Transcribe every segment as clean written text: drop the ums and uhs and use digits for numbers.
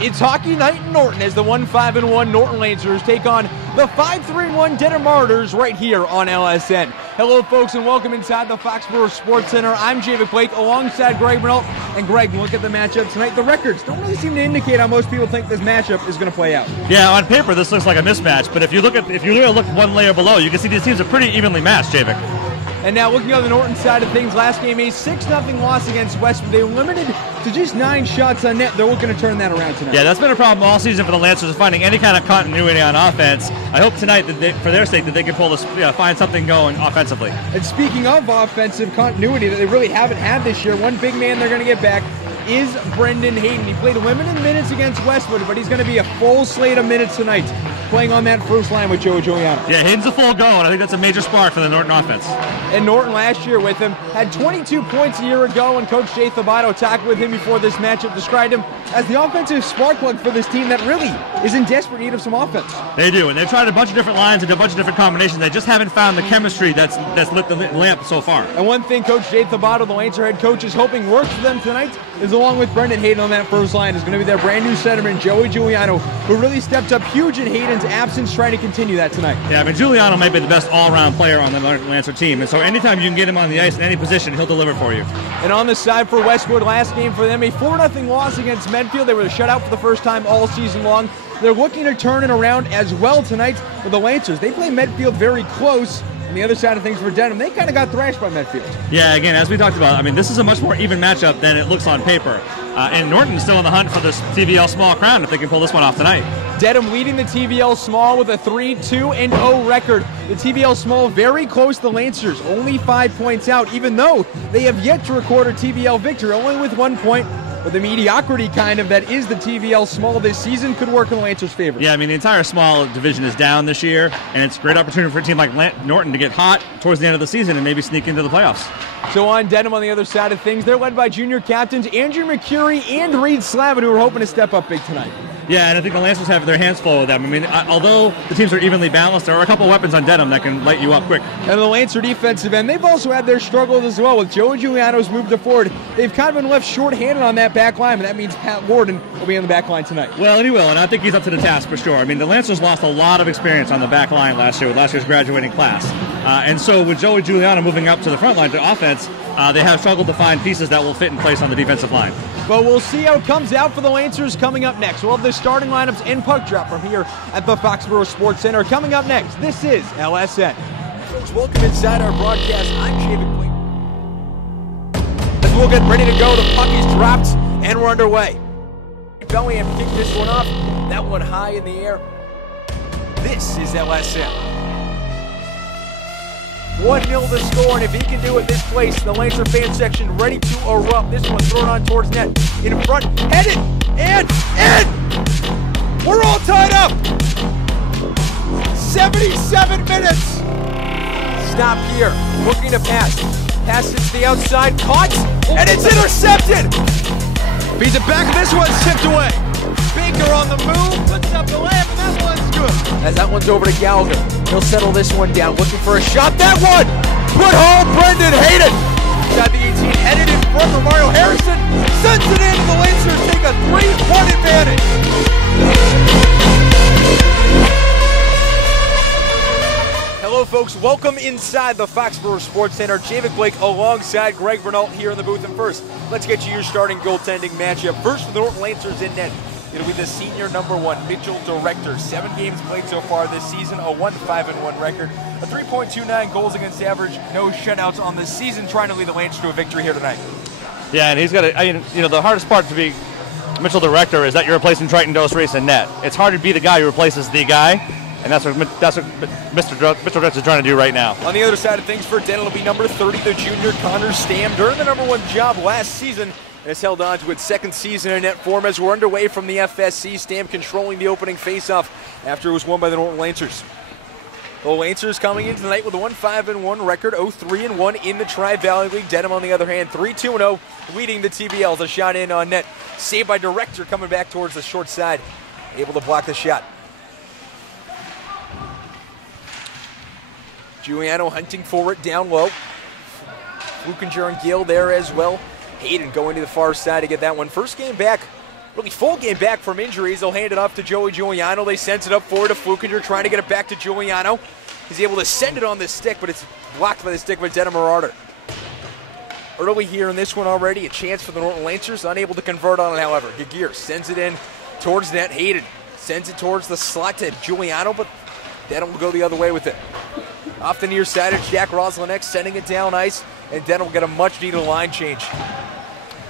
It's hockey night in Norton as the 1-5-1 Norton Lancers take on the 5-3-1 Dedham Marauders right here on LSN. Hello, folks, and welcome inside the Foxborough Sports Center. I'm Javid Blake alongside Greg Renault. And Greg, look at the matchup tonight. The records don't really seem to indicate how most people think this matchup is going to play out. Yeah, on paper this looks like a mismatch, but if you really look one layer below, you can see these teams are pretty evenly matched, Javid. And now looking on the Norton side of things, last game a 6-0 loss against Westwood. They were limited to just 9 shots on net. They're looking to turn that around tonight. Yeah, that's been a problem all season for the Lancers, finding any kind of continuity on offense. I hope tonight, that for their sake, that they can find something going offensively. And speaking of offensive continuity that they really haven't had this year, one big man they're going to get back is Brendan Hayden. He played limited minutes against Westwood, but he's going to be a full slate of minutes tonight, playing on that first line with Joey Giuliano. Yeah, Hayden's a full go, and I think that's a major spark for the Norton offense. And Norton last year with him had 22 points a year ago, and Coach Jay Thabato talked with him before this matchup, described him as the offensive spark plug for this team that really is in desperate need of some offense. They do, and they've tried a bunch of different lines and a bunch of different combinations. They just haven't found the chemistry that's lit the lamp so far. And one thing Coach Jay Thabato, the Lancer head coach, is hoping works for them tonight is, along with Brendan Hayden on that first line, is going to be their brand new centerman, Joey Giuliano, who really stepped up huge in Hayden's absence, trying to continue that tonight. Yeah, I mean, Giuliano might be the best all-around player on the Lancer team, and so anytime you can get him on the ice in any position, he'll deliver for you. And on the side for Westwood, last game for them, a 4-0 loss against Medfield. They were the shutout for the first time all season long. They're looking to turn it around as well tonight with the Lancers. They play Medfield very close. On the other side of things for Dedham, they kind of got thrashed by Medfield. Yeah, again, as we talked about, I mean, this is a much more even matchup than it looks on paper. And Norton's still in the hunt for this TVL Small crown if they can pull this one off tonight. Dedham leading the TVL Small with a 3-2-0 record. The TVL Small very close to the Lancers, only 5 points out, even though they have yet to record a TVL victory, only with 1 point. But the mediocrity kind of that is the TVL Small this season could work in the Lancers' favor. Yeah, I mean, the entire small division is down this year, and it's a great opportunity for a team like Norton to get hot towards the end of the season and maybe sneak into the playoffs. So on Dedham, on the other side of things, they're led by junior captains Andrew McCurry and Reed Slavin, who are hoping to step up big tonight. Yeah, and I think the Lancers have their hands full with them. I mean, although the teams are evenly balanced, there are a couple of weapons on Dedham that can light you up quick. And the Lancer defensive end, they've also had their struggles as well. With Joey Giuliano's move to forward, they've kind of been left short-handed on that back line, and that means Pat Warden will be on the back line tonight. Well, and he will, and I think he's up to the task for sure. I mean, the Lancers lost a lot of experience on the back line last year with last year's graduating class. And so with Joey Giuliano moving up to the front line to offense, they have struggled to find pieces that will fit in place on the defensive line. Well, we'll see how it comes out for the Lancers coming up next. We'll have the starting lineups and puck drop from here at the Foxborough Sports Center. Coming up next, this is LSN. Folks, welcome inside our broadcast. I'm Javid Blake. As we'll get ready to go, the puck is dropped, and we're underway. Bellingham kicked this one off. That one high in the air. This is LSN. 1-0 to score, and if he can do it this place, the Lancer fan section ready to erupt. This one thrown on towards net. In front, headed, and we're all tied up. 77 minutes. Stop here, looking to pass. Pass it to the outside, caught, and it's intercepted. Beats it back, and this one's tipped away. Baker on the move, puts up the layup, and that one's good. As that one's over to Gallagher. He'll settle this one down, looking for a shot. That one! Put home Brendan Hayden! Inside the 18, headed in front of Mario Harrison. Sends it in, and the Lancers take a 3-1 advantage. Hello, folks. Welcome inside the Foxborough Sports Center. Javid Blake alongside Greg Renault here in the booth. And first, let's get you your starting goaltending matchup. First for the Norton Lancers in net. It'll be the senior #1, Mitchell Director. 7 games played so far this season, a 1-5-1 record, a 3.29 goals against average, no shutouts on the season, trying to lead the Lancers to a victory here tonight. Yeah, and he's got the hardest part to be Mitchell Director is that you're replacing Triton Dos Reese in net. It's hard to be the guy who replaces the guy, and that's what Mr. Director is trying to do right now. On the other side of things for Dedham, it'll be number 30, the junior Connor Stam. Earned the #1 job last season, and has held on to its second season in net form as we're underway from the FSC. Stam controlling the opening faceoff after it was won by the Norton Lancers. The Lancers coming in tonight with a 1-5-1 record, 0-3-1 in the Tri-Valley League. Dedham, on the other hand, 3-2-0, leading the TVL. The shot in on net, saved by Director, coming back towards the short side, able to block the shot. Giuliano hunting for it down low. Flukinger and Gill there as well. Hayden going to the far side to get that one. First game back really full game back from injuries. They'll hand it off to Joey Giuliano. They sends it up forward to Flukinger, trying to get it back to Giuliano. He's able to send it on the stick, but it's blocked by the stick of a Dedham Marauder. Early here in this one already, a chance for the Norton Lancers, unable to convert on it, however. Gagir sends it in towards net. Hayden sends it towards the slot to Giuliano, but Dedham will go the other way with it. Off the near side, it's Jack Roslenek sending it down ice, and Dedham will get a much-needed line change.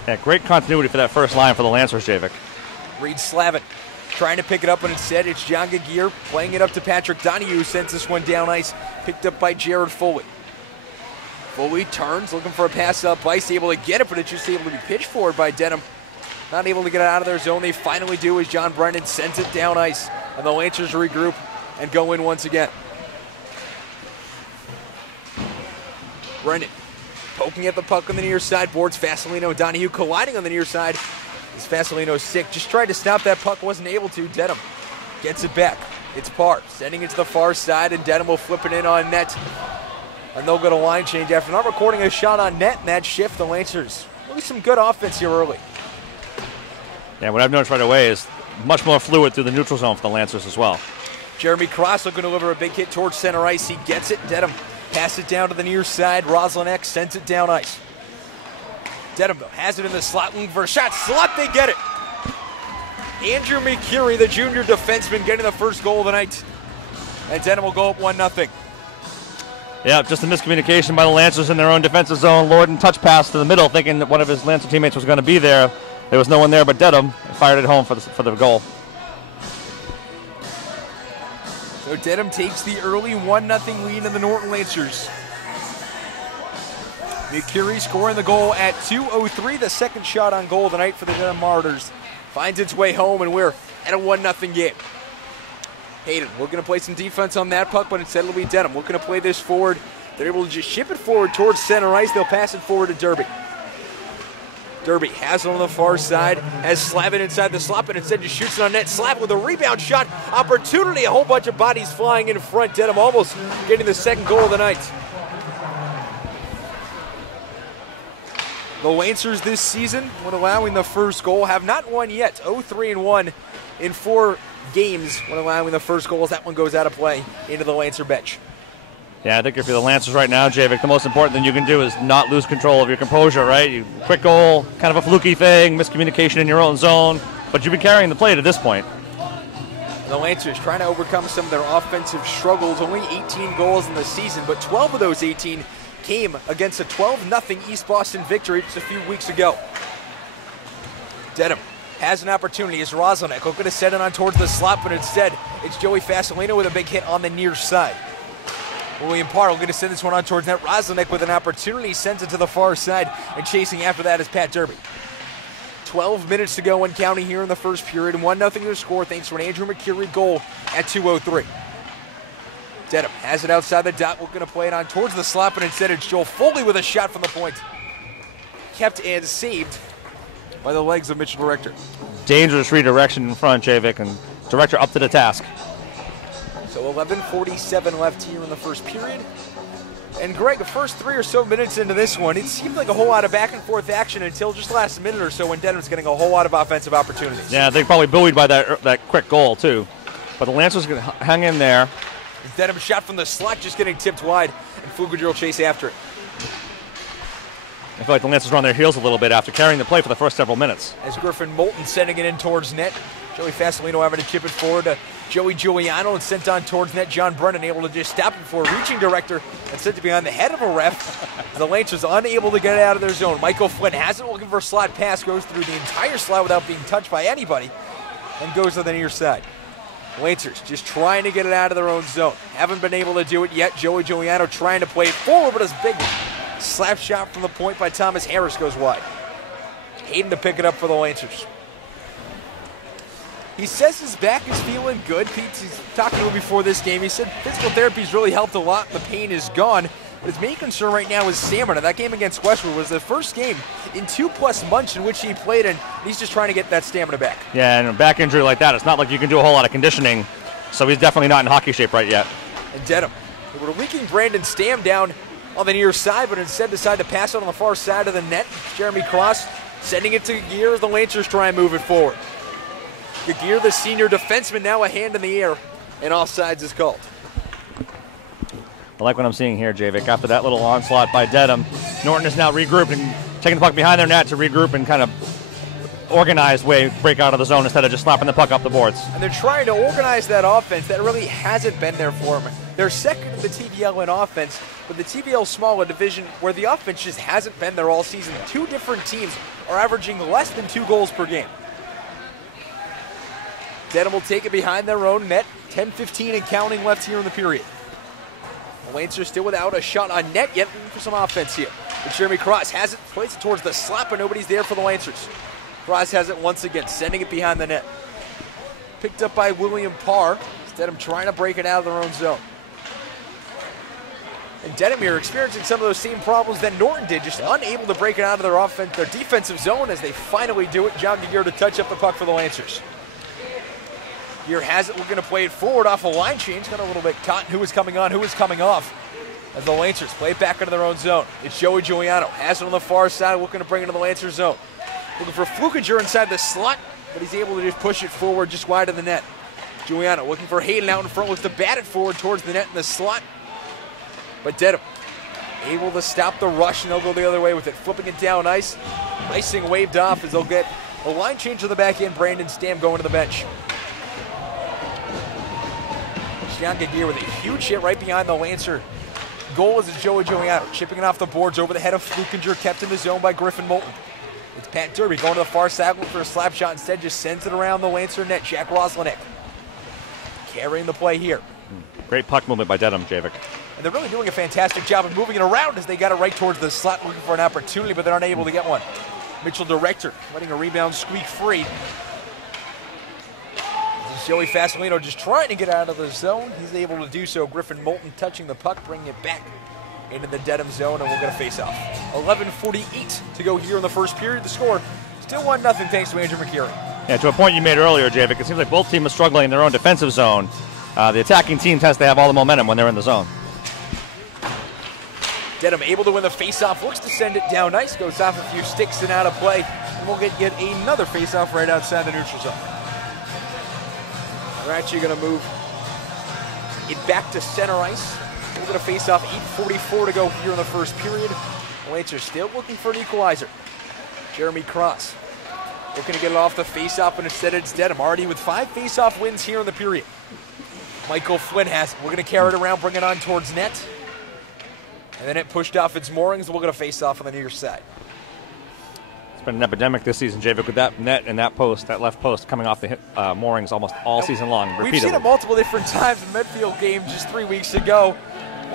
Yeah, great continuity for that first line for the Lancers, Javik. Reed Slavin trying to pick it up, and instead it's John Gagir playing it up to Patrick Donahue, sends this one down ice, picked up by Jared Foley. Foley turns, looking for a pass up ice, able to get it, but it's just able to be pitched forward by Dedham. Not able to get it out of their zone. They finally do as John Brennan sends it down ice, and the Lancers regroup and go in once again. Brennan poking at the puck on the near side, boards Fasolino. Donahue colliding on the near side. As Fasolino's sick, just tried to stop that puck, wasn't able to. Dedham gets it back. It's Parr sending it to the far side, and Dedham will flip it in on net. And they'll get a line change after not recording a shot on net in that shift. The Lancers really some good offense here early. Yeah, what I've noticed right away is much more fluid through the neutral zone for the Lancers as well. Jeremy Cross looking to deliver a big hit towards center ice. He gets it. Dedham passes it down to the near side. Roslenek sends it down ice. Dedham, though, has it in the slot, looking for a shot. Slot, they get it. Andrew McCurry, the junior defenseman, getting the first goal of the night. And Dedham will go up 1-0. Yeah, just a miscommunication by the Lancers in their own defensive zone. Lorden touch pass to the middle, thinking that one of his Lancer teammates was going to be there. There was no one there but Dedham. Fired it home for the goal. So Dedham takes the early 1-0 lead in the Norton Lancers. McCurry scoring the goal at 2:03, the second shot on goal of the night for the Dedham Marauders. Finds its way home, and we're at a 1-0 game. Hayden looking to play some defense on that puck, but instead it'll be Dedham looking to play this forward. They're able to just ship it forward towards center ice. They'll pass it forward to Derby. Derby has it on the far side, has Slavin inside the slot, but instead just shoots it on net. Slavin with a rebound shot. Opportunity, a whole bunch of bodies flying in front. Dedham almost getting the second goal of the night. The Lancers this season, when allowing the first goal, have not won yet. 0-3-1 in 4 games when allowing the first goals. That one goes out of play into the Lancer bench. Yeah, I think if you're the Lancers right now, Javik, the most important thing you can do is not lose control of your composure, right? Quick goal, kind of a fluky thing, miscommunication in your own zone, but you've been carrying the play to this point. The Lancers trying to overcome some of their offensive struggles. Only 18 goals in the season, but 12 of those 18 came against a 12-0 East Boston victory just a few weeks ago. Dedham has an opportunity as Roslenek looking to set it on towards the slot, but instead it's Joey Fasolino with a big hit on the near side. William Parr looking to send this one on towards net. Roslenek with an opportunity, sends it to the far side, and chasing after that is Pat Derby. 12 minutes to go and counting here in the first period, and 1-0 to score thanks to an Andrew McCurry goal at 2:03. Dedham has it outside the dot, looking to play it on towards the slot, but instead it's Joel Foley with a shot from the point. Kept and saved by the legs of Mitchell Director. Dangerous redirection in front, Javik, and Director up to the task. So 11:47 left here in the first period. And Greg, the first 3 or so minutes into this one, it seemed like a whole lot of back and forth action until just the last minute or so when Dedham's getting a whole lot of offensive opportunities. Yeah, they're probably buoyed by that quick goal, too. But the Lancers can hang in there. Dedham shot from the slot, just getting tipped wide, and Flukinger will chase after it. I feel like the Lancers are on their heels a little bit after carrying the play for the first several minutes. As Griffin Moulton sending it in towards net. Joey Fasolino having to chip it forward to Joey Giuliano and sent on towards net. John Brennan able to just stop it before reaching Director and sent it behind the head of a ref. The Lancers unable to get it out of their zone. Michael Flynn has it, looking for a slot pass, goes through the entire slot without being touched by anybody, and goes to the near side. Lancers just trying to get it out of their own zone. Haven't been able to do it yet. Joey Giuliano trying to play it forward, but his big slap shot from the point by Thomas Harris goes wide. Hayden to pick it up for the Lancers. He says his back is feeling good. He's talking to him before this game. He said physical therapy's really helped a lot. The pain is gone. But his main concern right now is stamina. That game against Westwood was the first game in 2+ months in which he played, and he's just trying to get that stamina back. Yeah, and a back injury like that, it's not like you can do a whole lot of conditioning, so he's definitely not in hockey shape right yet. And Dedham, they were leaking Brandon Stam down on the near side, but instead decided to pass it on the far side of the net. Jeremy Cross sending it to Gear as the Lancers try and move it forward. Gagir, the senior defenseman, now a hand in the air, and offsides is called. I like what I'm seeing here, Javik. After that little onslaught by Dedham, Norton is now regrouping, taking the puck behind their net to regroup and kind of organized way break out of the zone instead of just slapping the puck up the boards. And they're trying to organize that offense. That really hasn't been there for them. They're second in the TVL in offense, but the TVL smaller division where the offense just hasn't been there all season. Two different teams are averaging less than 2 goals per game. Dedham will take it behind their own net. 10-15 and counting left here in the period. The Lancers still without a shot on net yet, looking for some offense here. But Jeremy Cross has it, plays it towards the slot, but nobody's there for the Lancers. Cross has it once again, sending it behind the net. Picked up by William Parr. Dedham trying to break it out of their own zone. And Dedham here experiencing some of those same problems that Norton did, just unable to break it out of their defensive zone as they finally do it. John Gagir to touch up the puck for the Lancers. Gagir has it, looking to play it forward off a line change. Got a little bit caught in who was coming on, who was coming off. As the Lancers play it back into their own zone. It's Joey Giuliano, has it on the far side, looking to bring it to the Lancers zone. Looking for Flukinger inside the slot, but he's able to just push it forward just wide of the net. Giuliano looking for Hayden out in front, looks to bat it forward towards the net in the slot. But Dedham able to stop the rush, and they'll go the other way with it. Flipping it down ice. Icing waved off as they'll get a line change to the back end. Brandon Stam going to the bench. John Gagir with a huge hit right behind the Lancer goal as it's Joey Giuliano chipping it off the boards over the head of Flukinger, kept in the zone by Griffin Moulton. It's Pat Derby going to the far side for a slap shot. Instead, just sends it around the Lancer net. Jack Roslenek carrying the play here. Great puck movement by Dedham, Javik. And they're really doing a fantastic job of moving it around as they got it right towards the slot, looking for an opportunity, but they're unable to get one. Mitchell Director letting a rebound squeak free. This is Joey Fasolino just trying to get out of the zone. He's able to do so. Griffin Moulton touching the puck, bringing it back into the Dedham zone, and we're going to face off. 11:48 to go here in the first period. The score still 1-0 thanks to Andrew McCurry. Yeah, to a point you made earlier, Javik, it seems like both teams are struggling in their own defensive zone. The attacking team tends to have all the momentum when they're in the zone. Dedham able to win the faceoff, looks to send it down nice, goes off a few sticks and out of play, and we'll get another faceoff right outside the neutral zone. We're actually going to move it back to center ice. We're going to face off 8:44 to go here in the first period. The Lancers still looking for an equalizer. Jeremy Cross looking to get it off the faceoff, and instead it's Dedham, already with 5 faceoff wins here in the period. Michael Flynn has it. We're going to carry it around, bring it on towards net. And then it pushed off its moorings, and we're going to face off on the near side. It's been an epidemic this season, Javik, with that net and that post, that left post, coming off the moorings almost all season long, repeatedly. We've seen it multiple different times in Medfield game just 3 weeks ago.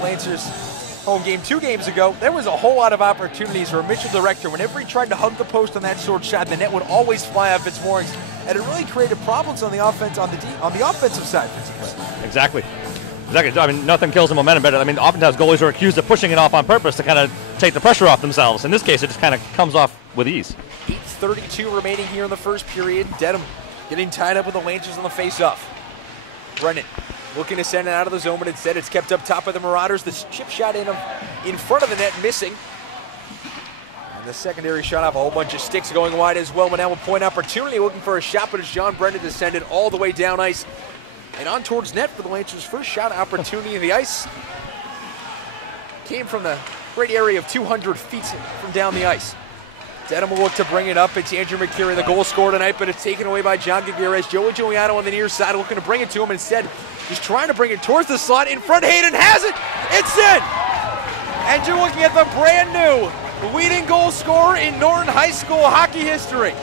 Lancers home game 2 games ago. There was a whole lot of opportunities for Mitchell Director. Whenever he tried to hug the post on that short shot, the net would always fly off its moorings, and it really created problems on the offense on the offensive side for teams. Exactly. I mean, nothing kills the momentum better. I mean, oftentimes goalies are accused of pushing it off on purpose to kind of take the pressure off themselves. In this case, it just kind of comes off with ease. 8:32 remaining here in the first period. Dedham getting tied up with the Lancers on the face-off. Brennan looking to send it out of the zone, but instead it's kept up top by the Marauders. The chip shot in front of the net, missing. And the secondary shot off a whole bunch of sticks going wide as well. But now a point opportunity, looking for a shot, but it's John Brennan to send it all the way down ice and on towards net for the Lancers' first shot opportunity in the ice. Came from the great area of 200 feet from down the ice. Dedham will look to bring it up. It's Andrew McCurry, the goal scorer tonight, but it's taken away by John Gagir as Joey Giuliano on the near side looking to bring it to him. Instead, he's trying to bring it towards the slot. In front, Hayden has it. It's in. And you're looking at the brand new leading goal scorer in Norton High School hockey history.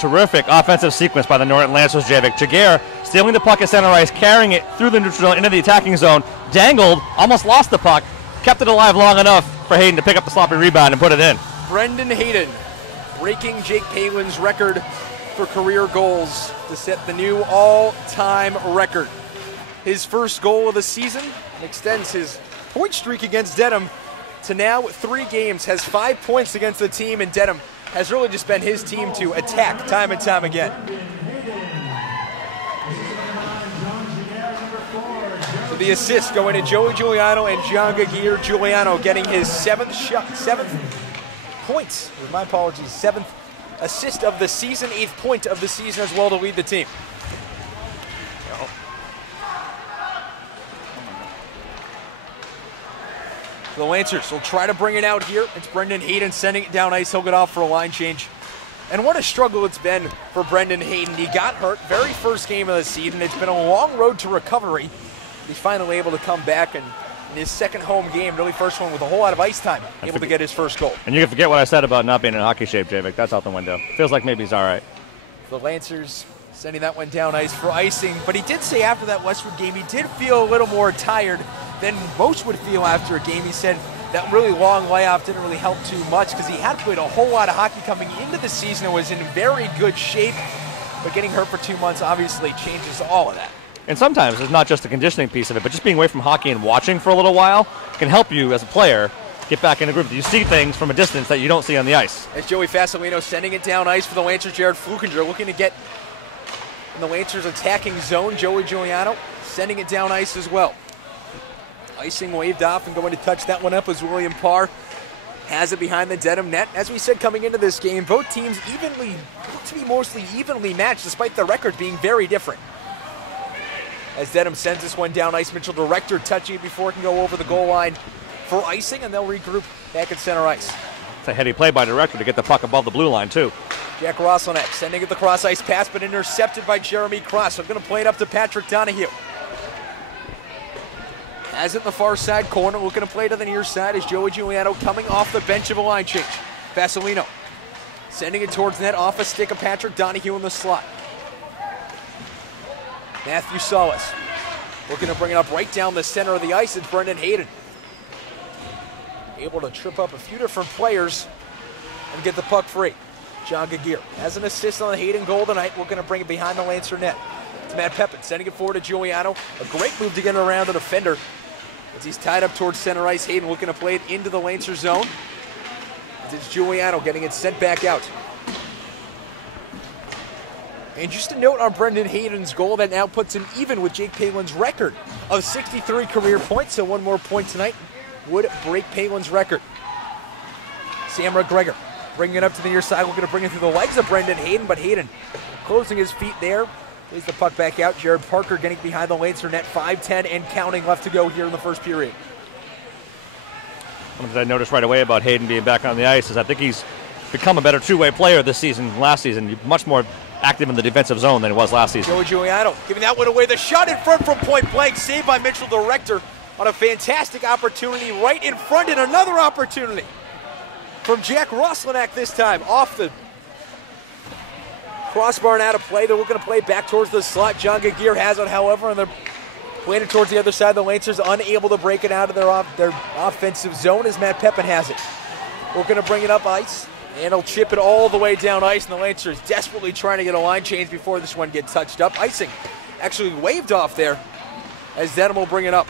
Terrific offensive sequence by the Norton Lancers, Javik. Gagir stealing the puck at center ice, carrying it through the neutral zone into the attacking zone, dangled, almost lost the puck, kept it alive long enough for Hayden to pick up the sloppy rebound and put it in. Brendan Hayden breaking Jake Palin's record for career goals to set the new all-time record. His first goal of the season extends his point streak against Dedham to now 3 games, has 5 points against the team, and Dedham has really just been his team to attack time and time again. So the assists going to Joey Giuliano and John Gagir. Giuliano getting his 7th points. My apologies, 7th assist of the season, 8th point of the season as well to lead the team. The Lancers will try to bring it out here. It's Brendan Hayden sending it down ice. He'll get off for a line change. And what a struggle it's been for Brendan Hayden. He got hurt very first game of the season. It's been a long road to recovery. He's finally able to come back, and in his second home game, really first one with a whole lot of ice time, able to get his first goal. And you can forget what I said about not being in hockey shape, Javik. That's out the window. Feels like maybe he's all right. The Lancers sending that one down ice for icing. But he did say after that Westwood game, he did feel a little more tired than most would feel after a game. He said that really long layoff didn't really help too much because he had played a whole lot of hockey coming into the season and was in very good shape. But getting hurt for 2 months obviously changes all of that. And sometimes it's not just the conditioning piece of it, but just being away from hockey and watching for a little while can help you as a player get back in a group. You see things from a distance that you don't see on the ice. As Joey Fasolino sending it down ice for the Lancers, Jared Flukinger looking to get in the Lancers attacking zone. Joey Giuliano sending it down ice as well. Icing waved off and going to touch that one up as William Parr has it behind the Dedham net. As we said coming into this game, both teams look to be mostly evenly matched despite the record being very different. As Dedham sends this one down ice, Mitchell Director touching it before it can go over the goal line for icing, and they'll regroup back at center ice. It's a heady play by Director to get the puck above the blue line too. Jack Rosselnak sending it the cross ice pass, but intercepted by Jeremy Cross. So I'm going to play it up to Patrick Donahue. Has it in the far side corner, looking to play to the near side as Joey Giuliano coming off the bench of a line change. Fasolino sending it towards net off a stick of Patrick Donahue in the slot. Matthew Salas looking to bring it up right down the center of the ice. It's Brendan Hayden. Able to trip up a few different players and get the puck free. John Gagir has an assist on the Hayden goal tonight. We're going to bring it behind the Lancer net. It's Matt Pepin sending it forward to Giuliano. A great move to get it around the defender as he's tied up towards center ice. Hayden looking to play it into the Lancer zone. As it's Giuliano getting it sent back out. And just a note on Brendan Hayden's goal that now puts him even with Jake Palin's record of 63 career points. So one more point tonight would break Palin's record. Sam McGregor bringing it up to the near side, looking to bring it through the legs of Brendan Hayden, but Hayden closing his feet there. Plays the puck back out. Jared Parker getting behind the Lancer net, 5:10 and counting left to go here in the first period. One thing I noticed right away about Hayden being back on the ice is I think he's become a better two-way player this season than last season. Much more active in the defensive zone than he was last season. Joey Giuliano giving that one away. The shot in front from point blank, saved by Mitchell Director on a fantastic opportunity right in front, and another opportunity from Jack Rosselnak this time off the crossbar and out of play. They're looking to play back towards the slot. John Gagir has it, however, and they're playing it towards the other side. The Lancers unable to break it out of their offensive zone as Matt Pepin has it. Looking to bring it up ice, and he'll chip it all the way down ice, and the Lancers desperately trying to get a line change before this one gets touched up. Icing actually waved off there as Dedham will bring it up.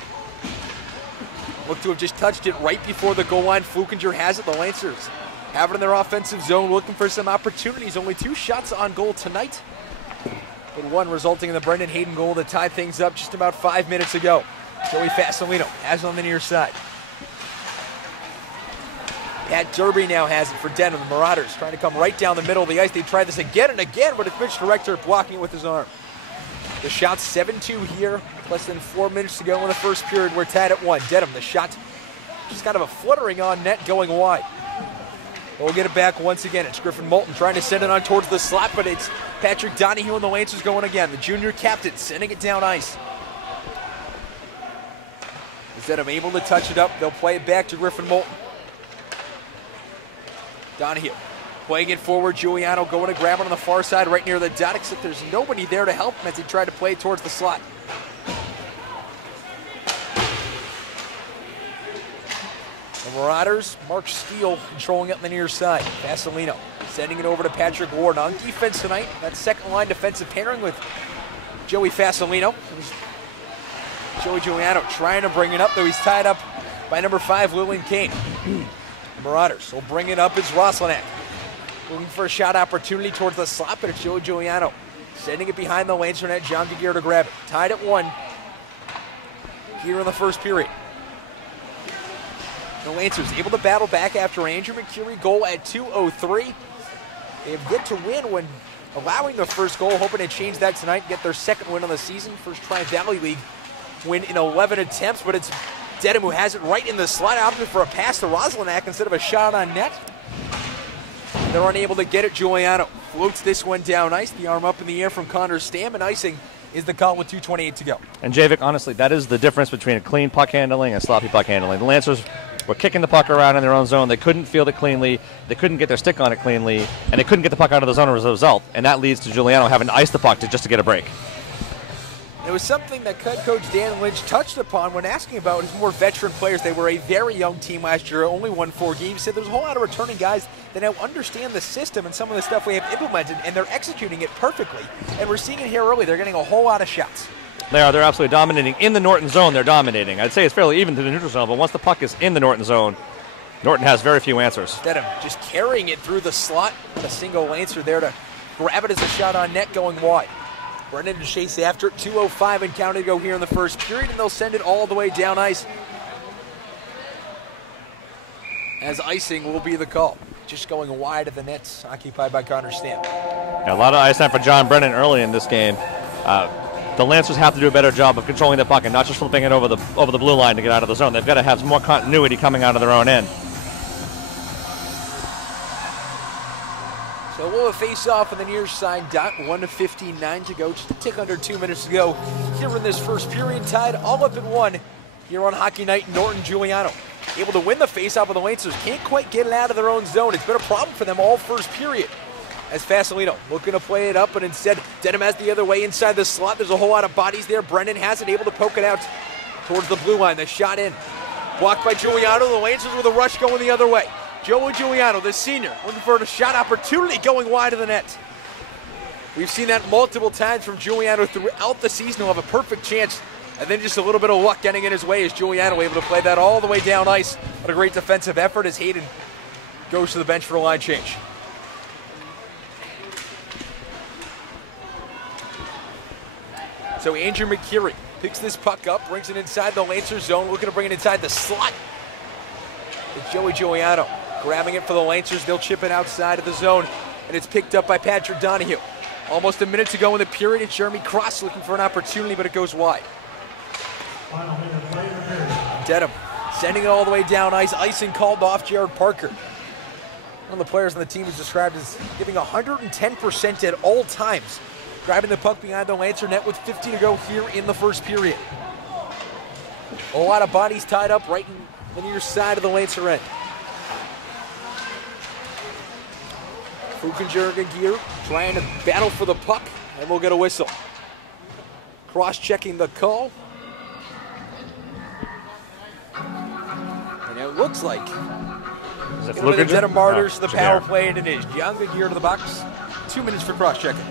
Look to have just touched it right before the goal line. Flukinger has it. The Lancers have it in their offensive zone, looking for some opportunities. Only 2 shots on goal tonight, but one resulting in the Brendan Hayden goal to tie things up just about 5 minutes ago. Joey Fasolino has it on the near side. Pat Derby now has it for Dedham. The Marauders trying to come right down the middle of the ice. They tried this again and again, but it's Mitch Director blocking it with his arm. The shot 7-2 here. Less than 4 minutes to go in the first period. We're tied at 1. Dedham, the shot just kind of a fluttering on net going wide. We'll get it back once again. It's Griffin Moulton trying to send it on towards the slot, but it's Patrick Donahue and the Lancers going again. The junior captain sending it down ice. Instead of able to touch it up, they'll play it back to Griffin Moulton. Donahue playing it forward. Giuliano going to grab it on the far side right near the dot, except there's nobody there to help him as he tried to play it towards the slot. The Marauders, Mark Steele controlling it on the near side. Fasolino sending it over to Patrick Ward. On defense tonight, that second line defensive pairing with Joey Fasolino. Joey Giuliano trying to bring it up, though he's tied up by number 5, Lillian Kane. Marauders will bring it up as Rosselnak. Looking for a shot opportunity towards the slot, but it's Joey Giuliano sending it behind the Lancer net. John Gagir to grab it. Tied at 1 here in the first period. The Lancers able to battle back after Andrew McCurry goal at 2:03. They have yet to win when allowing the first goal, hoping to change that tonight and get their second win on the season. First Tri-Valley League win in 11 attempts, but it's Dedham who has it right in the slot, opting for a pass to Roslenak instead of a shot on net. They're unable to get it. Giuliano floats this one down ice. The arm up in the air from Connor Stam, and icing is the call with 2:28 to go. And Javik, honestly, that is the difference between a clean puck handling and sloppy puck handling. The Lancers were kicking the puck around in their own zone. They couldn't field it cleanly. They couldn't get their stick on it cleanly, and they couldn't get the puck out of the zone as a result. And that leads to Giuliano having to ice the puck just to get a break. It was something that coach Dan Lynch touched upon when asking about his more veteran players. They were a very young team last year, only won 4 games. He said there's a whole lot of returning guys that now understand the system and some of the stuff we have implemented, and they're executing it perfectly. And we're seeing it here early. They're getting a whole lot of shots. They're absolutely dominating. In the Norton zone, they're dominating. I'd say it's fairly even to the neutral zone, but once the puck is in the Norton zone, Norton has very few answers. Dedham just carrying it through the slot. A single Lancer there to grab it as a shot on net going wide. Brennan to chase after it. 2:05 and counting to go here in the first period, and they'll send it all the way down ice. As icing will be the call. Just going wide of the nets, occupied by Connor Stamp. A lot of ice time for John Brennan early in this game. The Lancers have to do a better job of controlling the puck and not just flipping it over the blue line to get out of the zone. They've got to have some more continuity coming out of their own end. So we'll have a face-off on the near side dot. 1:59 to go, just a tick under 2 minutes to go. Here in this first period, tied all up at 1 here on Hockey Night. Norton Giuliano able to win the face-off, but the Lancers can't quite get it out of their own zone. It's been a problem for them all first period. As Fasolino looking to play it up, but instead Dedham has the other way inside the slot. There's a whole lot of bodies there. Brennan has it, able to poke it out towards the blue line. The shot in. Blocked by Giuliano. The Lancers with a rush going the other way. Joey Giuliano, the senior, looking for a shot opportunity going wide of the net. We've seen that multiple times from Giuliano throughout the season. He'll have a perfect chance, and then just a little bit of luck getting in his way as Giuliano able to play that all the way down ice. What a great defensive effort as Hayden goes to the bench for a line change. So Andrew McCurry picks this puck up, brings it inside the Lancers zone, looking to bring it inside the slot. It's Joey Giuliano grabbing it for the Lancers. They'll chip it outside of the zone, and it's picked up by Patrick Donahue. Almost a minute to go in the period. It's Jeremy Cross looking for an opportunity, but it goes wide. Dedham sending it all the way down ice. Icing called off Jared Parker. One of the players on the team is described as giving 110% at all times. Grabbing the puck behind the Lancer net with 50 to go here in the first period. A lot of bodies tied up right in the near side of the Lancer end. Fukinger and Gear trying to battle for the puck, and we'll get a whistle. Cross-checking the call. And it looks like it'll be the Dedham Marauders to the power play, and it is Young and Gear to the box. 2 minutes for cross-checking.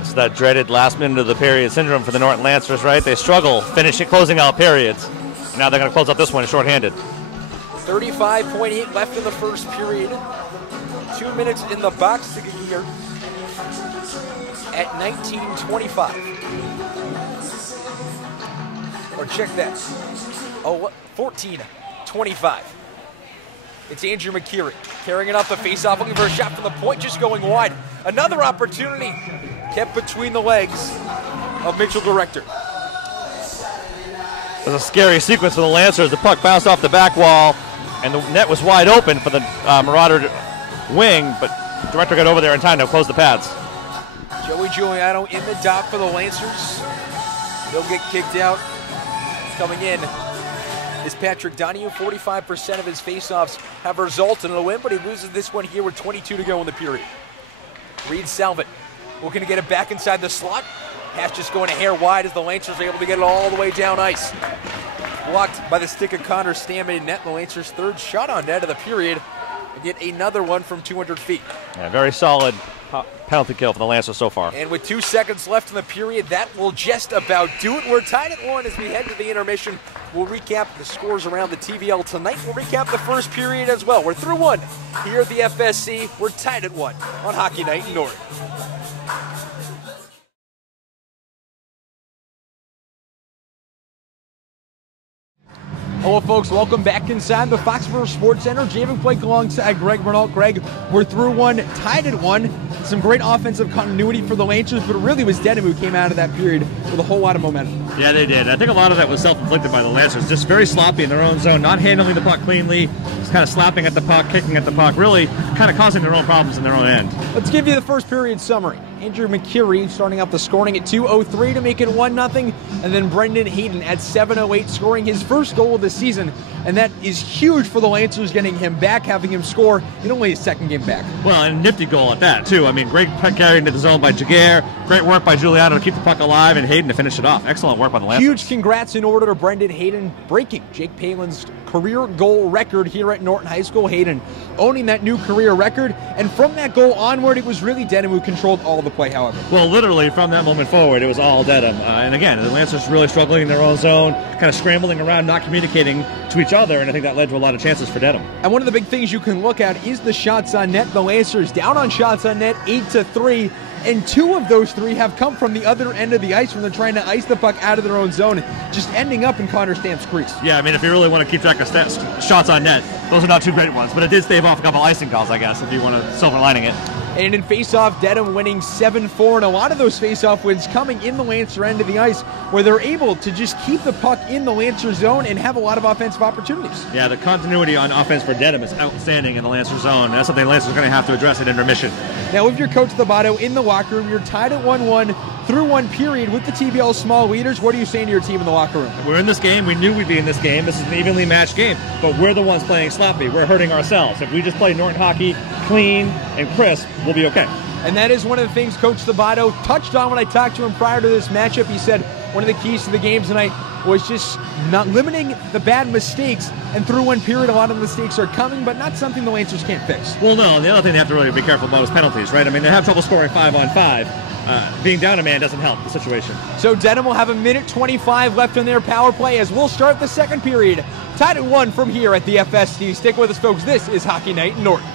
It's that dreaded last minute of the period syndrome for the Norton Lancers, right? They struggle closing out periods. Now they're going to close up this one shorthanded. 35.8 left in the first period. 2 minutes in the box to get here at 19:25. Or check that. 14:25. It's Andrew McCurry carrying it off the faceoff, looking for a shot from the point, just going wide. Another opportunity kept between the legs of Mitchell Director. It was a scary sequence for the Lancers. The puck bounced off the back wall, and the net was wide open for the Marauder wing, but Director got over there in time to close the pads. Joey Giuliano in the dot for the Lancers. They'll get kicked out. Coming in is Patrick Donahue. 45% of his faceoffs have resulted in a win, but he loses this one here with 22 to go in the period. Reed Salvin looking to get it back inside the slot. Pass just going a hair wide as the Lancers are able to get it all the way down ice. Blocked by the stick of Connor Stammen in net. The Lancers' third shot on net of the period. And yet another one from 200 feet. Yeah, very solid penalty kill for the Lancers so far. And with 2 seconds left in the period, that will just about do it. We're tied at 1 as we head to the intermission. We'll recap the scores around the TVL tonight. We'll recap the first period as well. We're through 1 here at the FSC. We're tied at 1 on Hockey Night in Norton. Hello, folks. Welcome back inside the Foxborough Sports Center. Javen Blake alongside Greg Bernal. Greg, we're through one, tied at one. Some great offensive continuity for the Lancers, but it really was Dedham who came out of that period with a whole lot of momentum. Yeah, they did. I think a lot of that was self-inflicted by the Lancers. Just very sloppy in their own zone, not handling the puck cleanly, just kind of slapping at the puck, kicking at the puck, really kind of causing their own problems in their own end. Let's give you the first period summary. Andrew McCurry starting out the scoring at 2:03 to make it 1-0, and then Brendan Hayden at 7:08 scoring his first goal of the season, and that is huge for the Lancers, getting him back, having him score in only his second game back. Well, and a nifty goal at that, too. I mean, great puck carried into the zone by Jaguar, great work by Giuliano to keep the puck alive, and Hayden to finish it off. Excellent work by the Lancers. Huge congrats in order to Brendan Hayden, breaking Jake Palin's career goal record here at Norton High School. Hayden owning that new career record, and from that goal onward, it was really Dedham who controlled all the play, however. Well, literally, from that moment forward, it was all Dedham. And again, the Lancers really struggling in their own zone, kind of scrambling around, not communicating to each other, and I think that led to a lot of chances for Dedham. And one of the big things you can look at is the shots on net. The Lancers down on shots on net, 8-3. And 2 of those 3 have come from the other end of the ice when they're trying to ice the puck out of their own zone, just ending up in Connor Stamp's crease. Yeah, I mean, if you really want to keep track of shots on net, those are not 2 great ones, but it did stave off a couple icing calls, I guess, if you want to silver lining it. And in face-off, Dedham winning 7-4, and a lot of those face-off wins coming in the Lancer end of the ice, where they're able to just keep the puck in the Lancer zone and have a lot of offensive opportunities. Yeah, the continuity on offense for Dedham is outstanding in the Lancer zone. That's something the Lancers are going to have to address at intermission. Now, with your coach Thabato in the locker room, you're tied at 1-1 through one period with the TBL small leaders. What are you saying to your team in the locker room? We're in this game. We knew we'd be in this game. This is an evenly matched game, but we're the ones playing sloppy. We're hurting ourselves. If we just play Norton hockey clean and crisp, we'll be okay. And that is one of the things Coach Thabato touched on when I talked to him prior to this matchup. He said one of the keys to the game tonight was just not limiting the bad mistakes, and through one period a lot of mistakes are coming, but not something the Lancers can't fix. Well, no, and the other thing they have to really be careful about is penalties, right? I mean, they have trouble scoring 5-on-5. Being down a man doesn't help the situation. So Dedham will have 1:25 left in their power play as we'll start the second period. Tied at 1 from here at the FSC. Stick with us, folks. This is Hockey Night in Norton.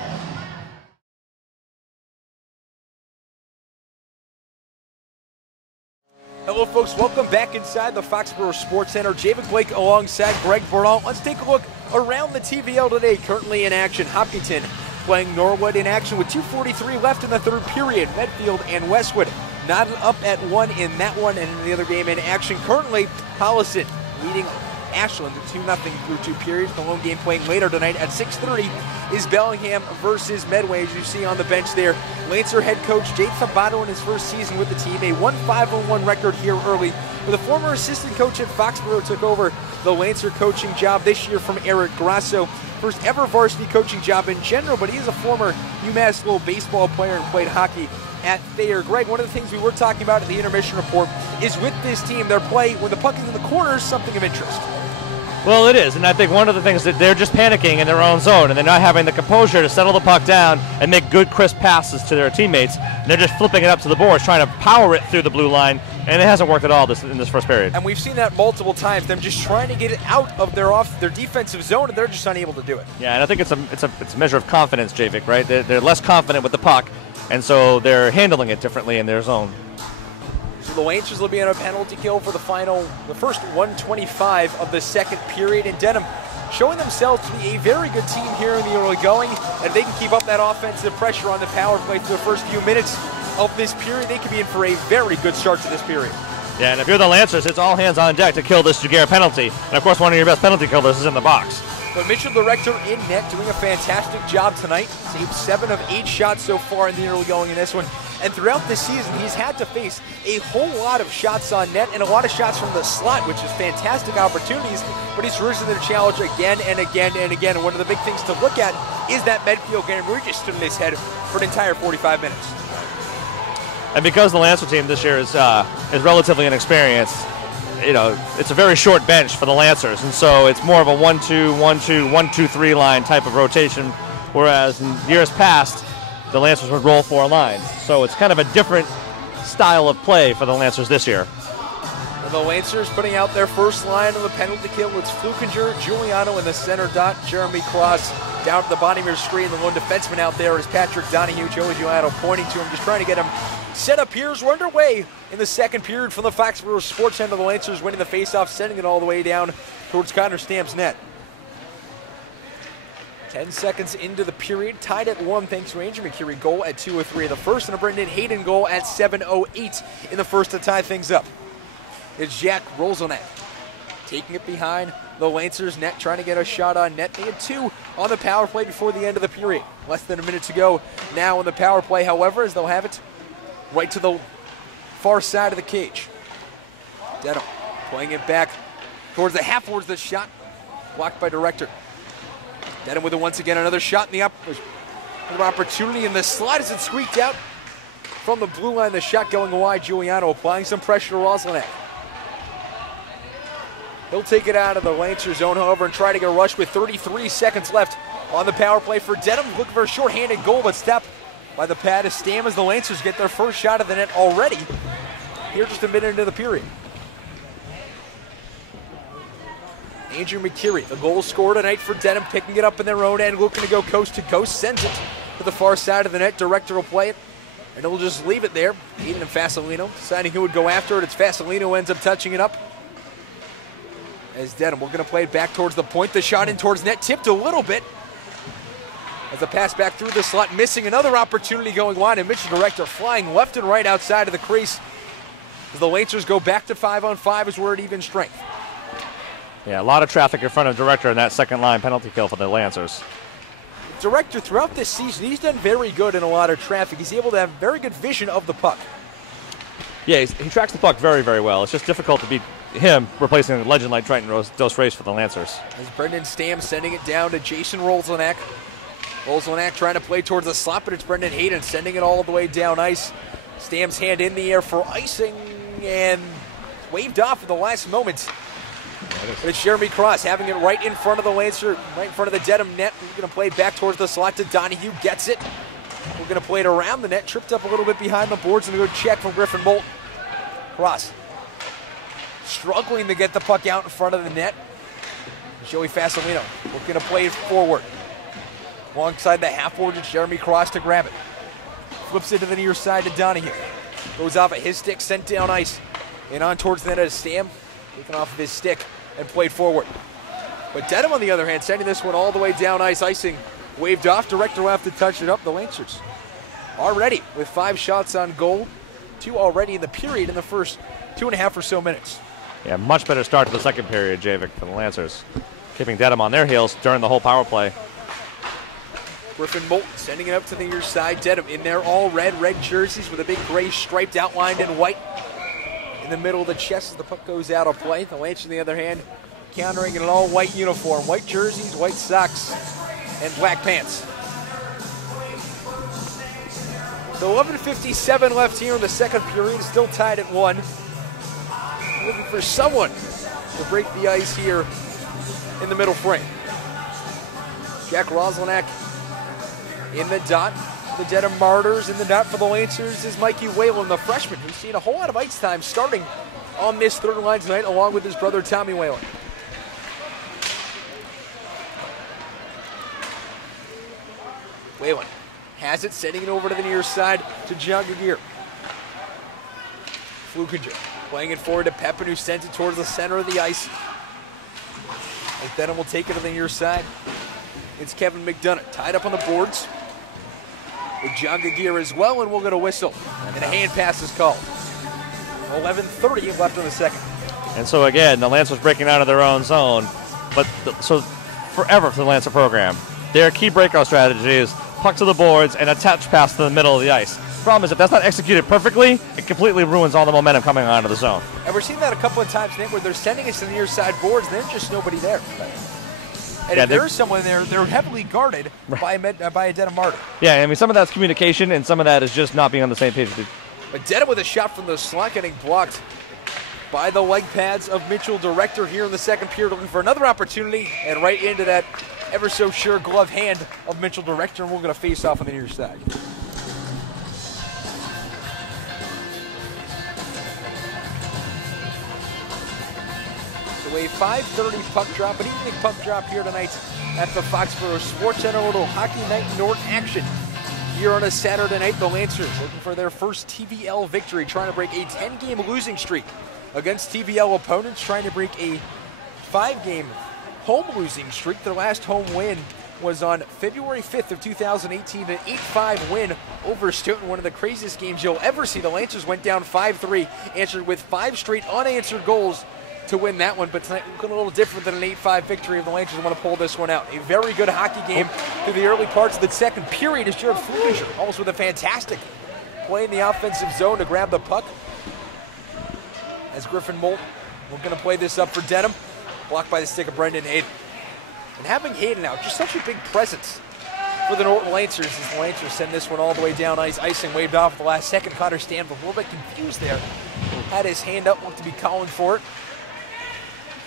Hello, folks. Welcome back inside the Foxborough Sports Center. Javen Blake alongside Greg Bernal. Let's take a look around the TVL today. Currently in action, Hopkinton playing Norwood in action with 2:43 left in the third period. Medfield and Westwood not up at 1 in that one, and in the other game in action currently, Holliston leading Ashland 2-0 through 2 periods. The lone game playing later tonight at 6:30 is Bellingham versus Medway, as you see on the bench there. Lancer head coach Jake Thabato in his first season with the team, a 1-5-1 record here early. With a former assistant coach at Foxborough took over the Lancer coaching job this year from Eric Grasso. First ever varsity coaching job in general, but he is a former UMass Lowell baseball player and played hockey at Thayer. Greg, one of the things we were talking about in the intermission report is with this team, their play when the puck is in the corner is something of interest. Well, it is, and I think one of the things that they're just panicking in their own zone, and they're not having the composure to settle the puck down and make good, crisp passes to their teammates. And they're just flipping it up to the boards, trying to power it through the blue line, and it hasn't worked at all in this first period. And we've seen that multiple times, them just trying to get it out of their defensive zone, and they're just unable to do it. Yeah, and I think it's a measure of confidence, Javik, right? They're less confident with the puck, and so they're handling it differently in their zone. The Lancers will be on a penalty kill for the first 1:25 of the second period. And Dedham showing themselves to be a very good team here in the early going. And they can keep up that offensive pressure on the power play through the first few minutes of this period. They could be in for a very good start to this period. Yeah, and if you're the Lancers, it's all hands on deck to kill this Jaguar penalty. And of course, one of your best penalty killers is in the box. But Mitchell, the Rector, in net, doing a fantastic job tonight. Saved 7 of 8 shots so far in the early going in this one. And throughout the season, he's had to face a whole lot of shots on net and a lot of shots from the slot, which is fantastic opportunities. But he's risen to the challenge again and again and again. And one of the big things to look at is that Medfield game where he just stood in his head for an entire 45 minutes. And because the Lancer team this year is relatively inexperienced, you know, it's a very short bench for the Lancers, and so it's more of a 1-2, 1-2, 1-2-3 line type of rotation, whereas in years past, the Lancers would roll 4 lines. So it's kind of a different style of play for the Lancers this year. And the Lancers putting out their first line on the penalty kill. It's Flukinger, Giuliano in the center dot, Jeremy Cross down at the bottom of your screen. The lone defenseman out there is Patrick Donahue. Joey Giuliano pointing to him, just trying to get him setup here as we're underway in the second period from the Foxborough Sports Center. The Lancers winning the faceoff, sending it all the way down towards Connor Stamm's net. 10 seconds into the period, tied at 1 thanks to Andrew McCurry goal at 2:03 in the first, and a Brendan Hayden goal at 7:08 in the first to tie things up. It's Jack Rolzonak taking it behind the Lancers net, trying to get a shot on net. They had 2 on the power play before the end of the period. Less than a minute to go now in the power play, however, as they'll have it right to the far side of the cage. Dedham playing it back towards the half towards the shot, blocked by Director. Dedham with it once again, another shot in the another opportunity in the slot as it squeaked out from the blue line. The shot going wide. Giuliano applying some pressure to Roslanek. He'll take it out of the Lancer zone, however, and try to get a rush with 33 seconds left on the power play for Dedham. Looking for a shorthanded goal, but stopped by the pad of Stamm as the Lancers get their first shot of the net already here just a minute into the period. Andrew McCurry, the goal scored tonight for Dedham, picking it up in their own end, looking to go coast to coast, sends it to the far side of the net. Director will play it, and he'll just leave it there. Eden and Fasolino deciding who would go after it. It's Fasolino who ends up touching it up. As Dedham, we're going to play it back towards the point. The shot in towards net, tipped a little bit. As the pass back through the slot, missing another opportunity going wide, and Mitchell Director flying left and right outside of the crease. As the Lancers go back to 5-on-5 as we're at even strength. Yeah, a lot of traffic in front of Director in that second line penalty kill for the Lancers. Director, throughout this season, he's done very good in a lot of traffic. He's able to have very good vision of the puck. Yeah, he tracks the puck very, very well. It's just difficult to beat him replacing a legend like Triton Dos Reis for the Lancers. As Brendan Stamm sending it down to Jason Rolzonak. Rolzonak trying to play towards the slot, but it's Brendan Hayden sending it all the way down ice. Stamm's hand in the air for icing and waved off at the last moment. But it's Jeremy Cross having it right in front of the Lancer, right in front of the Dedham net. We're going to play it back towards the slot to Donahue. Gets it. We're going to play it around the net. Tripped up a little bit behind the boards, and a good check from Griffin Moulton. Cross struggling to get the puck out in front of the net. Joey Fasolino looking to play it forward. Alongside the half-forward, it's Jeremy Cross to grab it. Flips it to the near side to Donahue. Goes off at his stick, sent down ice. And on towards the net of Stamm. Taken off of his stick and played forward. But Dedham, on the other hand, sending this one all the way down ice. Icing waved off. Director will have to touch it up. The Lancers already with 5 shots on goal. 2 already in the period in the first 2.5 or so minutes. Yeah, much better start to the second period, Javik, for the Lancers. Keeping Dedham on their heels during the whole power play. Griffin Moulton sending it up to the near side. Dedham in their all red jerseys with a big gray striped outlined in white. In the middle of the chest as the puck goes out of play. The Lancers, on the other hand, countering in an all-white uniform. White jerseys, white socks, and black pants. So 11:57 left here in the second period. Still tied at 1. Looking for someone to break the ice here in the middle frame. Jack Roslanek in the dot. The Dedham Marauders in the dot for the Lancers is Mikey Whalen, the freshman, who's seen a whole lot of ice time starting on this third line tonight, along with his brother Tommy Whalen. Whalen has it, sending it over to the near side to John Gagir. Flukinger playing it forward to Pepin, who sends it towards the center of the ice. And Dedham will take it to the near side. It's Kevin McDonough tied up on the boards with John Gagir as well, and we'll get a whistle. And a hand pass is called. 11:30 left in the second. And so again, the Lancers breaking out of their own zone. But so forever for the Lancer program, their key breakout strategy is puck to the boards and a touch pass to the middle of the ice. Problem is, if that's not executed perfectly, it completely ruins all the momentum coming onto the zone. And we're seeing that a couple of times, Nick, where they're sending us to the near side boards, and there's just nobody there. And if there is someone there, they're heavily guarded by a Dedham Martyr. Yeah, I mean, some of that's communication, and some of that is just not being on the same page. But Dedham with a shot from the slot getting blocked by the leg pads of Mitchell Director here in the second period, looking for another opportunity, and right into that ever so sure glove hand of Mitchell Director, and we're going to face off on the near side. So a 5:30 puck drop, an evening puck drop here tonight at the Foxborough Sports Center. A little hockey night Norton action Here on a Saturday night, the Lancers looking for their first TVL victory, trying to break a 10-game losing streak against TVL opponents, trying to break a 5-game home losing streak. Their last home win was on February 5th of 2018, an 8-5 win over Stoughton, one of the craziest games you'll ever see. The Lancers went down 5-3, answered with 5 straight unanswered goals to win that one, but tonight looking a little different than an 8-5 victory of the Lancers. Want to pull this one out. A very good hockey game through the early parts of the second period as Jared Fluger almost with a fantastic play in the offensive zone to grab the puck. As Griffin Molt, we're going to play this up for Dedham. Blocked by the stick of Brendan Hayden. And having Hayden out, just such a big presence for the Norton Lancers as the Lancers send this one all the way down ice. Icing waved off at the last second. Connor Stanford a little bit confused there. Had his hand up, looked to be calling for it.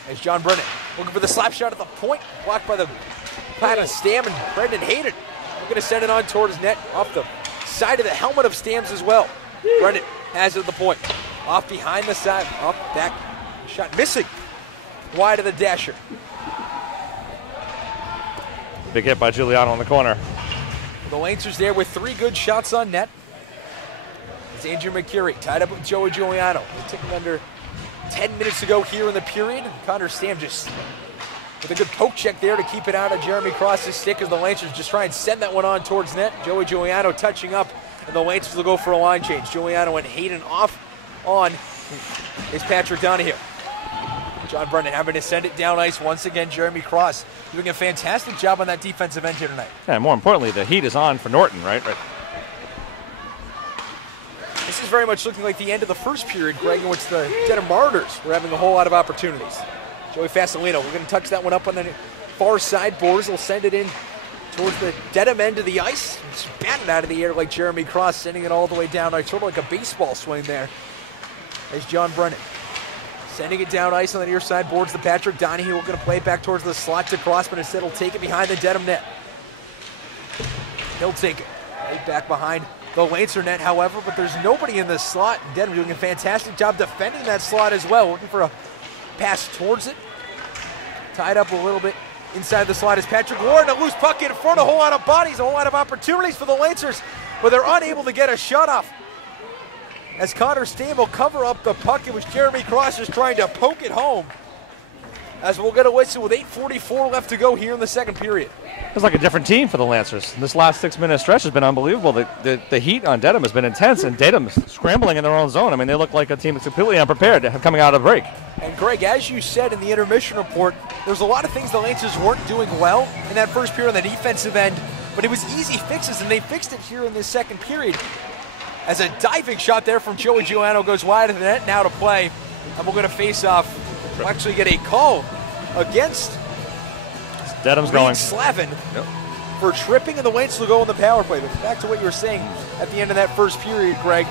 As John Brennan looking for the slap shot at the point. Blocked by the pad of Stam, and Brendan Hayden. We're going to send it on towards net off the side of the helmet of Stam's as well. Brendan has it at the point. Off behind the side, off back. Shot missing. Wide of the dasher. Big hit by Giuliano in the corner. The Lancers there with 3 good shots on net. It's Andrew McCurry tied up with Joey Giuliano. We're ticking under 10 minutes to go here in the period. Connor Stam just with a good poke check there to keep it out of Jeremy Cross's stick as the Lancers just try and send that one on towards net. Joey Giuliano touching up, and the Lancers will go for a line change. Giuliano and Hayden off on is Patrick Donahue. John Brennan having to send it down ice once again. Jeremy Cross doing a fantastic job on that defensive end here tonight. Yeah, and more importantly, the heat is on for Norton, right? This is very much looking like the end of the first period, Greg, in which the Dedham Marauders were having a whole lot of opportunities. Joey Fasolino, we're going to touch that one up on the far side. Boers will send it in towards the Dedham end of the ice. It's batted out of the air like Jeremy Cross, sending it all the way down ice, sort of like a baseball swing there. There's John Brennan. Sending it down ice on the near side, boards the Patrick Donahue. We're going to play it back towards the slot to Cross, but instead he'll take it behind the Dedham net. He'll take it right back behind the Lancer net, however, but there's nobody in the slot. Dedham doing a fantastic job defending that slot as well. Looking for a pass towards it. Tied up a little bit inside the slot is Patrick Warren. A loose puck in front, a whole lot of bodies, a whole lot of opportunities for the Lancers, but they're unable to get a shot off. As Connor Stam will cover up the puck, it was Jeremy Cross just trying to poke it home. As we'll get a whistle with 8:44 left to go here in the second period. It's like a different team for the Lancers. This last 6-minute stretch has been unbelievable. The heat on Dedham has been intense, and Dedham scrambling in their own zone. I mean, they look like a team that's completely unprepared coming out of the break. And Greg, as you said in the intermission report, there's a lot of things the Lancers weren't doing well in that first period on the defensive end, but it was easy fixes, and they fixed it here in this second period. As a diving shot there from Joey Giuliano goes wide of the net, now to play. And we're going to face off. We'll actually get a call against Dedham's going. Slavin for tripping, and the Lancers will go on the power play. But back to what you were saying at the end of that first period, Greg,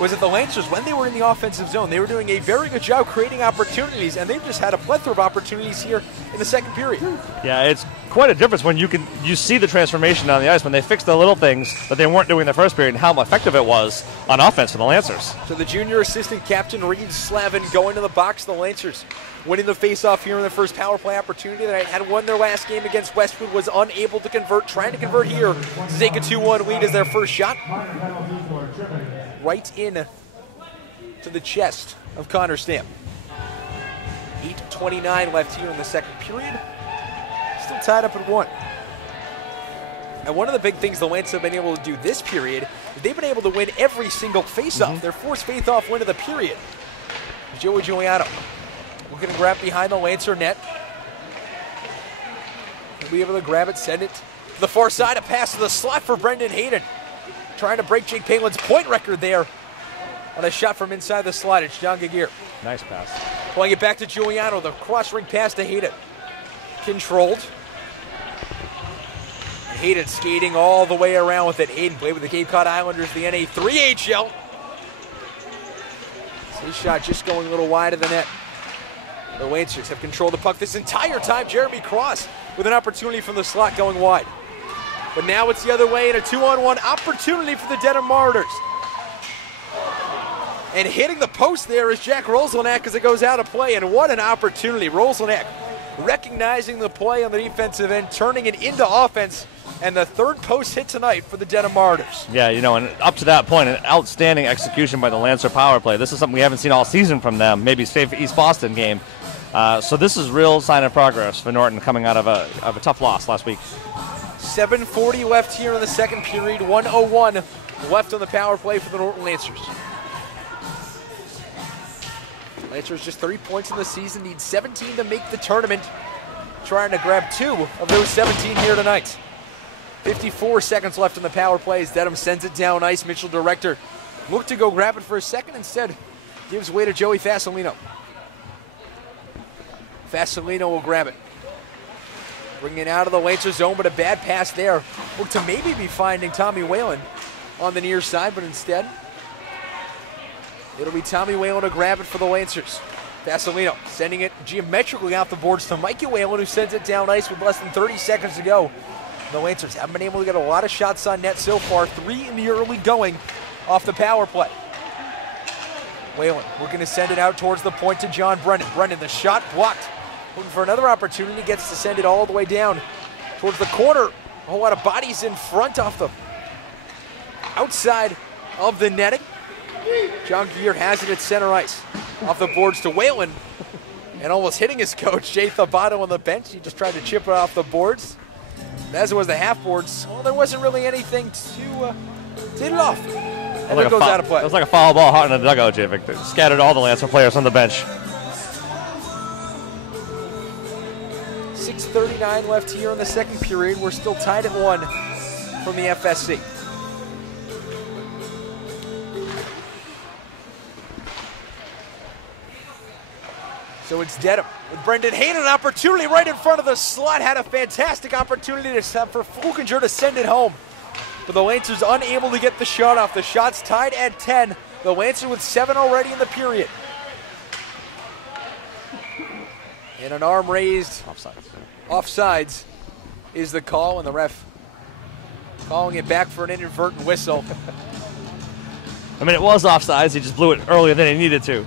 was that the Lancers, when they were in the offensive zone, they were doing a very good job creating opportunities, and they've just had a plethora of opportunities here in the second period. Yeah, it's quite a difference when you see the transformation on the ice when they fix the little things that they weren't doing in the first period and how effective it was on offense for the Lancers. So the junior assistant captain, Reed Slavin, going to the box. The Lancers winning the faceoff here in the first power play opportunity that had won their last game against Westwood, was unable to convert, trying to convert here to take a 2-1 lead as their first shot. Right in to the chest of Connor Stam. 8:29 left here in the second period. Still tied up at 1. And one of the big things the Lancers have been able to do this period is they've been able to win every single faceoff. Their fourth faceoff win of the period. Joey Giuliano looking to grab behind the Lancer net. He'll be able to grab it, send it to the far side, a pass to the slot for Brendan Hayden. Trying to break Jake Palin's point record there on a shot from inside the slot. It's John Gagir. Nice pass. Playing it back to Giuliano. The cross-ring pass to Hayden. Controlled. Hayden skating all the way around with it. Hayden played with the Cape Cod Islanders, the NA3HL. His shot just going a little wide of the net. The Lancers have controlled the puck this entire time. Jeremy Cross with an opportunity from the slot going wide. But now it's the other way, and a 2-on-1 opportunity for the Dedham Marauders. And hitting the post there is Jack Roselnack as it goes out of play, and what an opportunity. Roselnack recognizing the play on the defensive end, turning it into offense and the third post hit tonight for the Dedham Marauders. Yeah, you know, and up to that point, an outstanding execution by the Lancer power play. This is something we haven't seen all season from them, maybe save for East Boston game. So this is real sign of progress for Norton coming out of a tough loss last week. 7:40 left here in the second period, 1:01 left on the power play for the Norton Lancers. Lancers just 3 points in the season, need 17 to make the tournament, trying to grab 2 of those 17 here tonight. 54 seconds left on the power play as Dedham sends it down ice. Mitchell Director looked to go grab it for a second, instead gives way to Joey Fasolino. Fasolino will grab it. Bringing it out of the Lancer zone, but a bad pass there. Looked to maybe be finding Tommy Whalen on the near side, but instead it'll be Tommy Whalen to grab it for the Lancers. Fasolino sending it geometrically out the boards to Mikey Whalen, who sends it down ice with less than 30 seconds to go. The Lancers haven't been able to get a lot of shots on net so far, 3 in the early going off the power play. Whalen looking to send it out towards the point to John Brennan. Brennan, the shot blocked. Looking for another opportunity, gets to send it all the way down towards the corner. A whole lot of bodies in front off the outside of the netting. John Gear has it at center ice. Off the boards to Whalen, and almost hitting his coach, Jay Thabato, on the bench. He just tried to chip it off the boards. As it was the half boards, well, there wasn't really anything to hit it off. And it goes out of play. It was like a foul ball hot in the dugout, Javik. That scattered all the Lancer players on the bench. 6:39 left here in the second period. We're still tied at 1 from the FSC. So it's Dedham with Brendan Hayden, an opportunity right in front of the slot. Had a fantastic opportunity for Fulkinger to send it home. But the Lancers unable to get the shot off. The shot's tied at 10. The Lancers with 7 already in the period. And an arm raised. Offsides is the call, and the ref calling it back for an inadvertent whistle. I mean, it was offsides. He just blew it earlier than he needed to.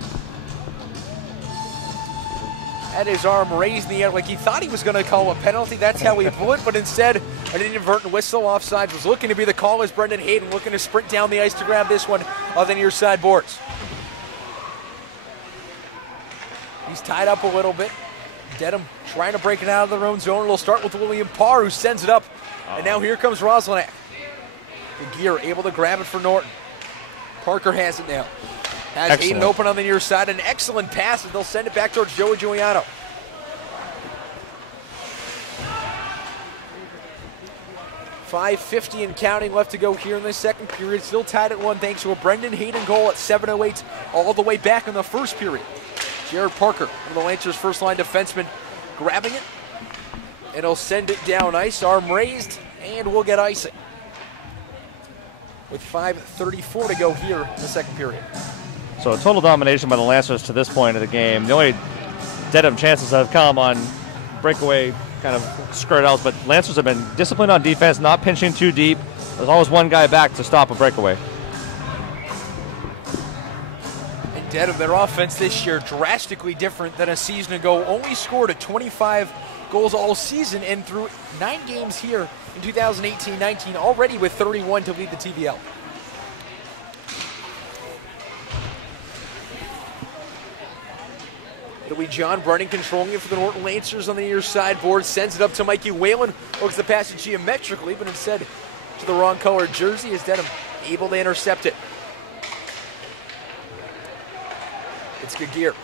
Had his arm raised in the air like he thought he was going to call a penalty. That's how he blew it, but instead an inadvertent whistle. Offside was looking to be the call as Brendan Hayden looking to sprint down the ice to grab this one on the near side boards. He's tied up a little bit. Dedham trying to break it out of their own zone. It'll start with William Parr, who sends it up. And now here comes Roslenak. The Gear able to grab it for Norton. Parker has it now. Has Hayden open on the near side. An excellent pass, and they'll send it back towards Joey Giuliano. .550 and counting left to go here in the second period. Still tied at 1 thanks to a Brendan Hayden goal at 7:08 all the way back in the first period. Jared Parker, one of the Lancers' first-line defensemen, grabbing it. And he'll send it down ice, arm raised, and we'll get icing. With 5:34 to go here in the second period. So a total domination by the Lancers to this point of the game. The only Dedham chances have come on breakaway kind of skirt outs, but Lancers have been disciplined on defense, not pinching too deep. There's always one guy back to stop a breakaway. And Dedham, their offense this year drastically different than a season ago. Only scored at 25 goals all season, and through 9 games here in 2018-19, already with 31 to lead the TVL. It'll be John Brennan controlling it for the Norton Lancers on the near side board. Sends it up to Mikey Whalen. Looks the pass geometrically, but instead to the wrong color jersey. Is Dedham able to intercept it? It's Gagir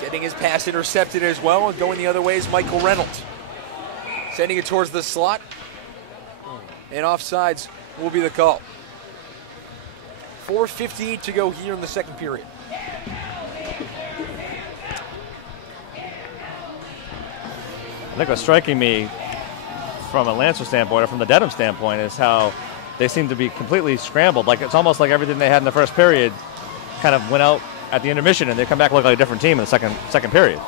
getting his pass intercepted as well, and going the other way is Michael Reynolds. Sending it towards the slot. And offsides will be the call. 4:58 to go here in the second period. I think what's striking me from a Lancer standpoint, or from the Dedham standpoint, is how they seem to be completely scrambled. Like, it's almost like everything they had in the first period kind of went out at the intermission, and they come back look like a different team in the second period.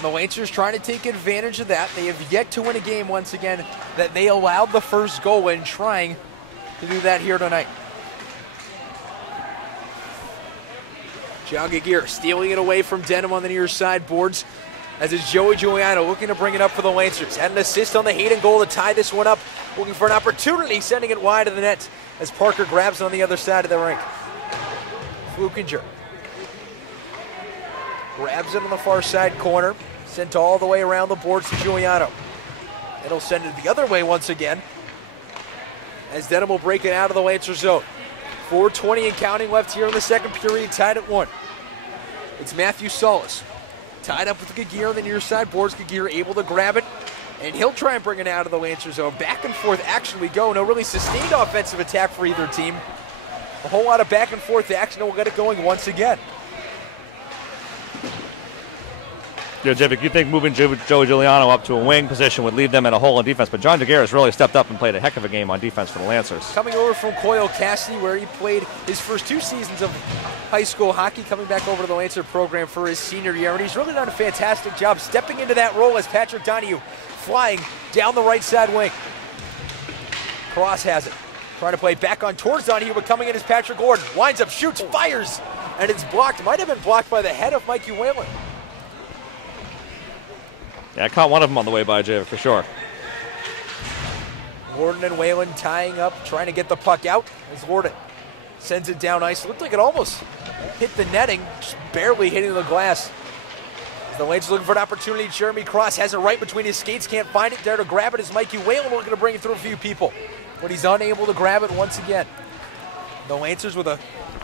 The Lancers trying to take advantage of that. They have yet to win a game once again that they allowed the first goal in, trying to do that here tonight. John Gagir stealing it away from Dedham on the near side boards. As it's Joey Giuliano looking to bring it up for the Lancers. Had an assist on the Hayden goal to tie this one up. Looking for an opportunity, sending it wide of the net as Parker grabs on the other side of the rink. Flukinger grabs it on the far side corner. Sent all the way around the boards to Giuliano. It'll send it the other way once again. As Dedham will break it out of the Lancer zone. 4:20 and counting left here in the second period, tied at 1. It's Matthew Solis. Tied up with Gagir on the near side boards. Gagir able to grab it, and he'll try and bring it out of the Lancer zone. Back and forth action we go. No really sustained offensive attack for either team. A whole lot of back and forth action, and we'll get it going once again. Yeah, Javik, you think moving Joey Giuliano up to a wing position would leave them in a hole in defense, but John Gagir has really stepped up and played a heck of a game on defense for the Lancers. Coming over from Coyle Cassidy, where he played his first 2 seasons of high school hockey, coming back over to the Lancer program for his senior year, and he's really done a fantastic job stepping into that role as Patrick Donahue flying down the right side wing. Cross has it. Trying to play back on towards Donahue, but coming in is Patrick Gordon. Winds up, shoots, fires, and it's blocked. Might have been blocked by the head of Mikey Whalen. Yeah, I caught one of them on the way by, Jay, for sure. Gordon and Whalen tying up, trying to get the puck out as Gordon sends it down ice. It looked like it almost hit the netting, just barely hitting the glass. As the Lancers looking for an opportunity, Jeremy Cross has it right between his skates, can't find it. There to grab it is Mikey Whalen, looking to bring it through a few people. But he's unable to grab it once again. The Lancers with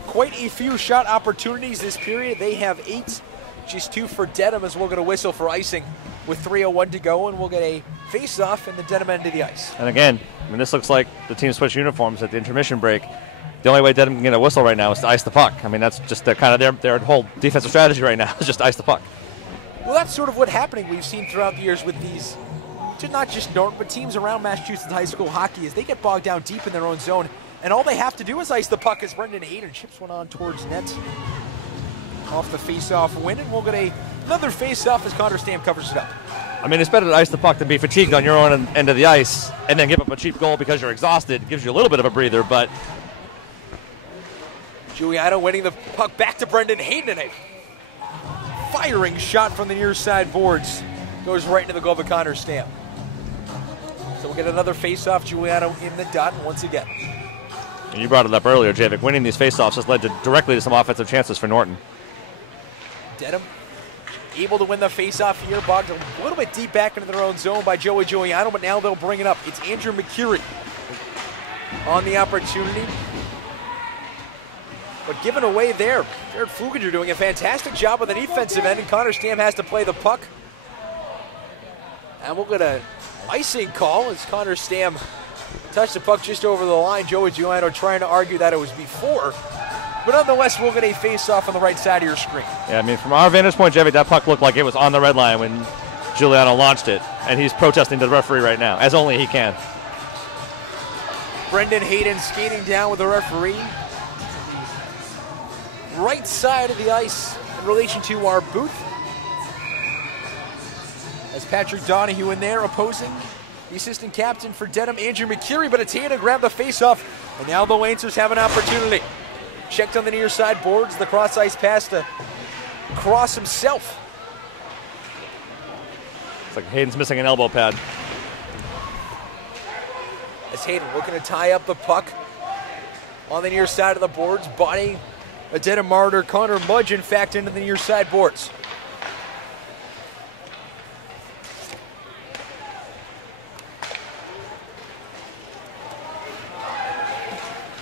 quite a few shot opportunities this period. They have 8, just 2 for Dedham, as we're going to whistle for icing with 3:01 to go, and we'll get a face-off in the Dedham end of the ice. And again, I mean, this looks like the team switched uniforms at the intermission break. The only way Dedham can get a whistle right now is to ice the puck. I mean, that's just their whole defensive strategy right now is just ice the puck. Well, that's sort of what's happening we've seen throughout the years with these, not just Norton, but teams around Massachusetts high school hockey, is they get bogged down deep in their own zone, and all they have to do is ice the puck as Brendan Hayden chips one on towards net. Off the face-off win, and we'll get another face-off as Connor Stam covers it up. I mean, it's better to ice the puck than be fatigued on your own end of the ice and then give up a cheap goal because you're exhausted. It gives you a little bit of a breather, but... Giuliano winning the puck back to Brendan Hayden, and a firing shot from the near side boards goes right into the glove of Connor Stam. So we'll get another face-off, Giuliano in the dot once again. And you brought it up earlier, Javik. Winning these face-offs has led directly to some offensive chances for Norton. Dedham able to win the face-off here, bogged a little bit deep back into their own zone by Joey Giuliano, but now they'll bring it up. It's Andrew McCurry on the opportunity. But given away there, Jared Flukinger doing a fantastic job with the defensive end, and Connor Stam has to play the puck. And we'll get an icing call as Connor Stam touched the puck just over the line. Joey Giuliano trying to argue that it was before. But nonetheless, we'll get a face-off on the right side of your screen. Yeah, I mean, from our vantage point, Jevy, that puck looked like it was on the red line when Giuliano launched it, and he's protesting to the referee right now, as only he can. Brendan Hayden skating down with the referee. Right side of the ice in relation to our booth. As Patrick Donahue in there opposing the assistant captain for Dedham, Andrew McCurry, but it's Hayden to grab the face-off, and now the Lancers have an opportunity. Checked on the near side boards, the cross-ice pass to Cross himself. It's like Hayden's missing an elbow pad. As Hayden looking to tie up the puck on the near side of the boards, bodying a Dedham Marauder, Connor Mudge, in fact, into the near side boards.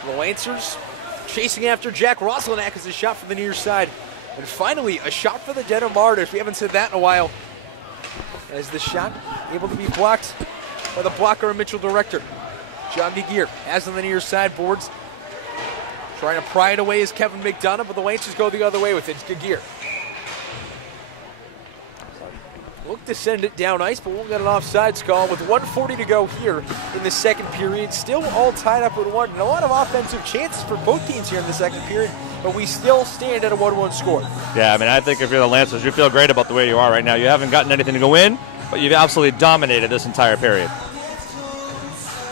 The Lancers chasing after Jack Rosselnack as a shot from the near side. And finally, a shot for the Dedham Marauders. We haven't said that in a while. As the shot able to be blocked by the blocker and Mitchell director. John Gagir has on the near side boards. Trying to pry it away is Kevin McDonough, but the Lancers go the other way with it. It's Gagir. Look to send it down ice, but we'll get an offsides call with 1:40 to go here in the second period. Still all tied up at 1, and a lot of offensive chances for both teams here in the second period, but we still stand at a 1-1 score. Yeah, I mean, I think if you're the Lancers, you feel great about the way you are right now. You haven't gotten anything to go in, but you've absolutely dominated this entire period.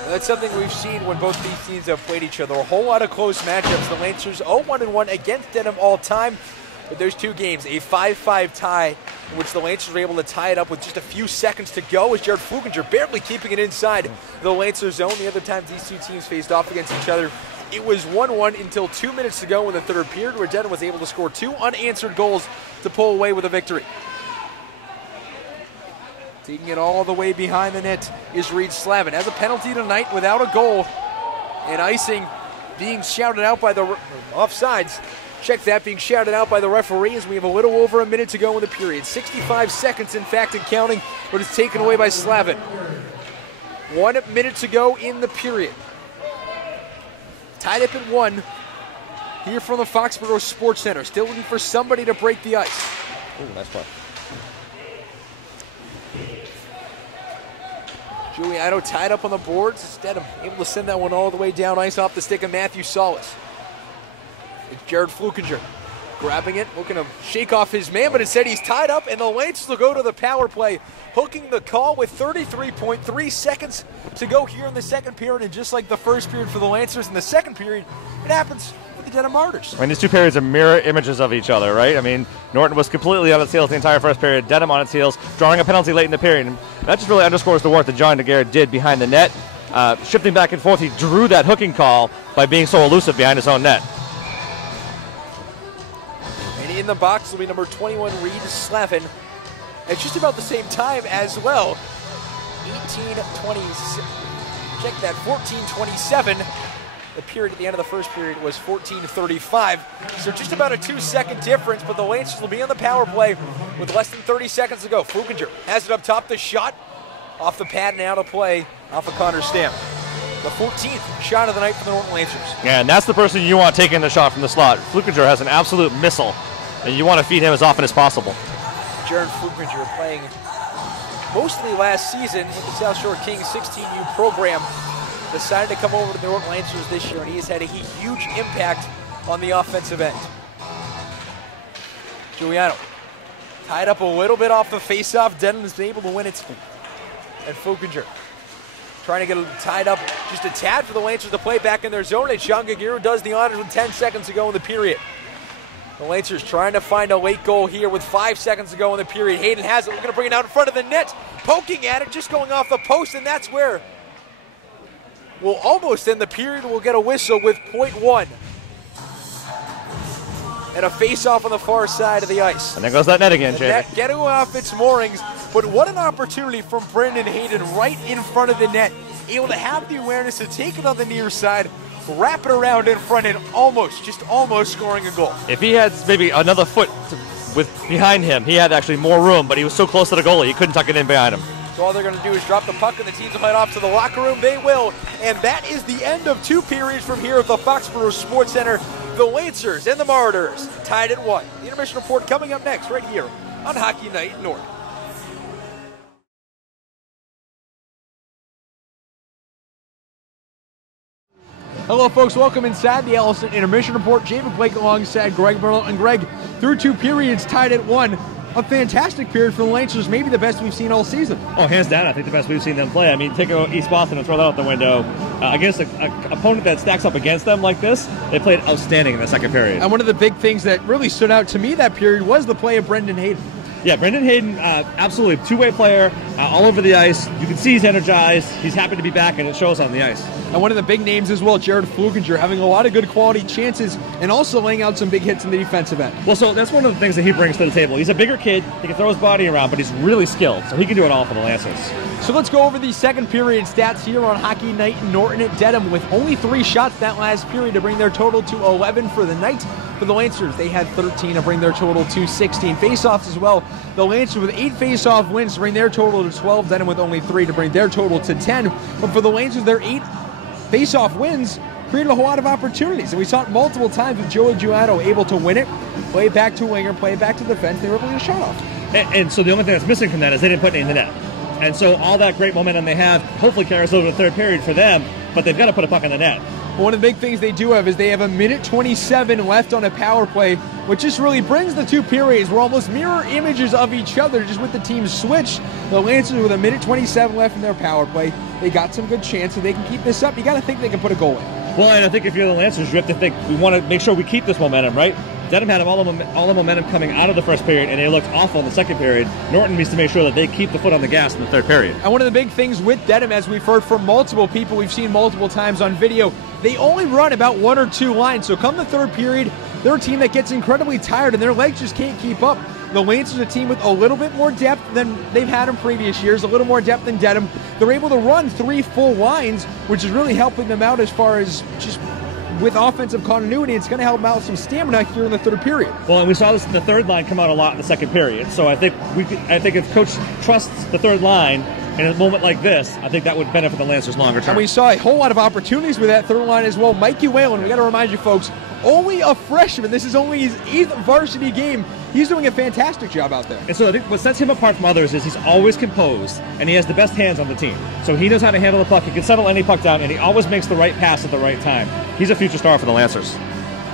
That's something we've seen when both these teams have played each other. A whole lot of close matchups. The Lancers 0-1-1 against Dedham all time. But there's two games, a 5-5 tie in which the Lancers were able to tie it up with just a few seconds to go, as Jared Flukinger barely keeping it inside the Lancers zone. The other times these two teams faced off against each other, it was 1-1 until 2 minutes to go in the third period, where Dedham was able to score 2 unanswered goals to pull away with a victory. Taking it all the way behind the net is Reed Slavin. Has a penalty tonight without a goal, and icing being shouted out by the offsides. Check that, being shouted out by the referee as we have a little over a minute to go in the period. 65 seconds, in fact, and counting, but it's taken away by Slavin. 1 minute to go in the period. Tied up at 1 here from the Foxborough Sports Center. Still looking for somebody to break the ice. Ooh, nice play. Giuliano tied up on the boards. Instead of able to send that one all the way down ice off the stick of Matthew Solis. It's Jared Flukinger grabbing it, looking to shake off his man, but instead he's tied up, and the Lancers will go to the power play, hooking the call with 33.3 seconds to go here in the second period. And just like the first period for the Lancers, in the second period, it happens for the Dedham Marauders. I mean, these two periods are mirror images of each other, right? I mean, Norton was completely on its heels the entire first period, Dedham on its heels, drawing a penalty late in the period. And that just really underscores the work that John DeGarrett did behind the net. Shifting back and forth, he drew that hooking call by being so elusive behind his own net. And in the box will be number 21, Reed Slavin. At just about the same time as well, 18:20. Check that, 14:27. The period at the end of the first period was 14:35. So just about a 2-second difference, but the Lancers will be on the power play with less than 30 seconds to go. Flukinger has it up top, the shot off the pad and out of play off of Connor Stamp. The 14th shot of the night for the Norton Lancers. Yeah, and that's the person you want taking the shot from the slot. Flukinger has an absolute missile, and you want to feed him as often as possible. Jared Flukinger playing mostly last season with the South Shore Kings 16U program. Decided to come over to the Norton Lancers this year, and he has had a huge impact on the offensive end. Giuliano tied up a little bit off the face-off. Dedham has been able to win it. And Flukinger trying to get it tied up just a tad for the Lancers to play back in their zone, and Sean Gagiru does the honors with 10 seconds to go in the period. The Lancers trying to find a late goal here with 5 seconds to go in the period. Hayden has it, looking to bring it out in front of the net, poking at it, just going off the post, and that's where we'll almost end the period. We'll get a whistle with .1. And a face-off on the far side of the ice. And there goes that net again, Jay. Net getting off its moorings, but what an opportunity from Brendan Hayden right in front of the net. Able to have the awareness to take it on the near side, wrap it around in front, and just almost scoring a goal. If he had maybe another foot behind him, he had actually more room, but he was so close to the goalie, he couldn't tuck it in behind him. So all they're going to do is drop the puck, and the teams will head off to the locker room. They will, and that is the end of 2 periods from here at the Foxborough Sports Center. The Lancers and the Marauders tied at 1. The intermission report coming up next right here on Hockey Night Norton. Hello, folks. Welcome inside the Allison Intermission Report. David Blake alongside Greg Merlo. And Greg, through 2 periods, tied at 1. A fantastic period for the Lancers, maybe the best we've seen all season. Oh, hands down, I think the best we've seen them play. I mean, take East Boston and throw that out the window. Against an opponent that stacks up against them like this, they played outstanding in the second period. And one of the big things that really stood out to me that period was the play of Brendan Hayden. Yeah, Brendan Hayden, absolutely two-way player, all over the ice. You can see he's energized. He's happy to be back, and it shows on the ice. And one of the big names as well, Jared Flukinger, having a lot of good quality chances and also laying out some big hits in the defensive end. Well, so that's one of the things that he brings to the table. He's a bigger kid. He can throw his body around, but he's really skilled, so he can do it all for the Lancers. So let's go over the second period stats here on Hockey Night in Norton at Dedham, with only 3 shots that last period to bring their total to 11 for the night. For the Lancers, they had 13 to bring their total to 16. Face-offs as well. The Lancers with 8 face-off wins to bring their total to 12. Dedham with only 3 to bring their total to 10. But for the Lancers, their 8 face-off wins created a whole lot of opportunities. And we saw it multiple times with Joey Giuliano able to win it, play it back to a winger, play it back to the defense. They were able to get a shot off. And so the only thing that's missing from that is they didn't put any in the net. And so all that great momentum they have hopefully carries over to the third period for them, but they've got to put a puck in the net. One of the big things they do have is they have 1:27 left on a power play, which just really brings the 2 periods. We're almost mirror images of each other, just with the teams switched. The Lancers with 1:27 left in their power play. They got some good chances. They can keep this up. You got to think they can put a goal in. Well, and I think if you're the Lancers, you have to think we want to make sure we keep this momentum, right? Dedham had all the momentum coming out of the first period, and they looked awful in the second period. Norton needs to make sure that they keep the foot on the gas in the third period. And one of the big things with Dedham, as we've heard from multiple people, we've seen multiple times on video, they only run about 1 or 2 lines. So come the third period, they're a team that gets incredibly tired and their legs just can't keep up. The Lancers are a team with a little bit more depth than they've had in previous years, a little more depth than Dedham. They're able to run 3 full lines, which is really helping them out as far as just with offensive continuity. It's going to help them out with some stamina here in the third period. Well, and we saw this in the third line come out a lot in the second period. So I think if Coach trusts the third line in a moment like this, I think that would benefit the Lancers longer term. And we saw a whole lot of opportunities with that third line as well. Mikey Whalen, we got to remind you folks, only a freshman. This is only his 8th varsity game. He's doing a fantastic job out there. And so I think what sets him apart from others is he's always composed, and he has the best hands on the team. So he knows how to handle the puck. He can settle any puck down, and he always makes the right pass at the right time. He's a future star for the Lancers.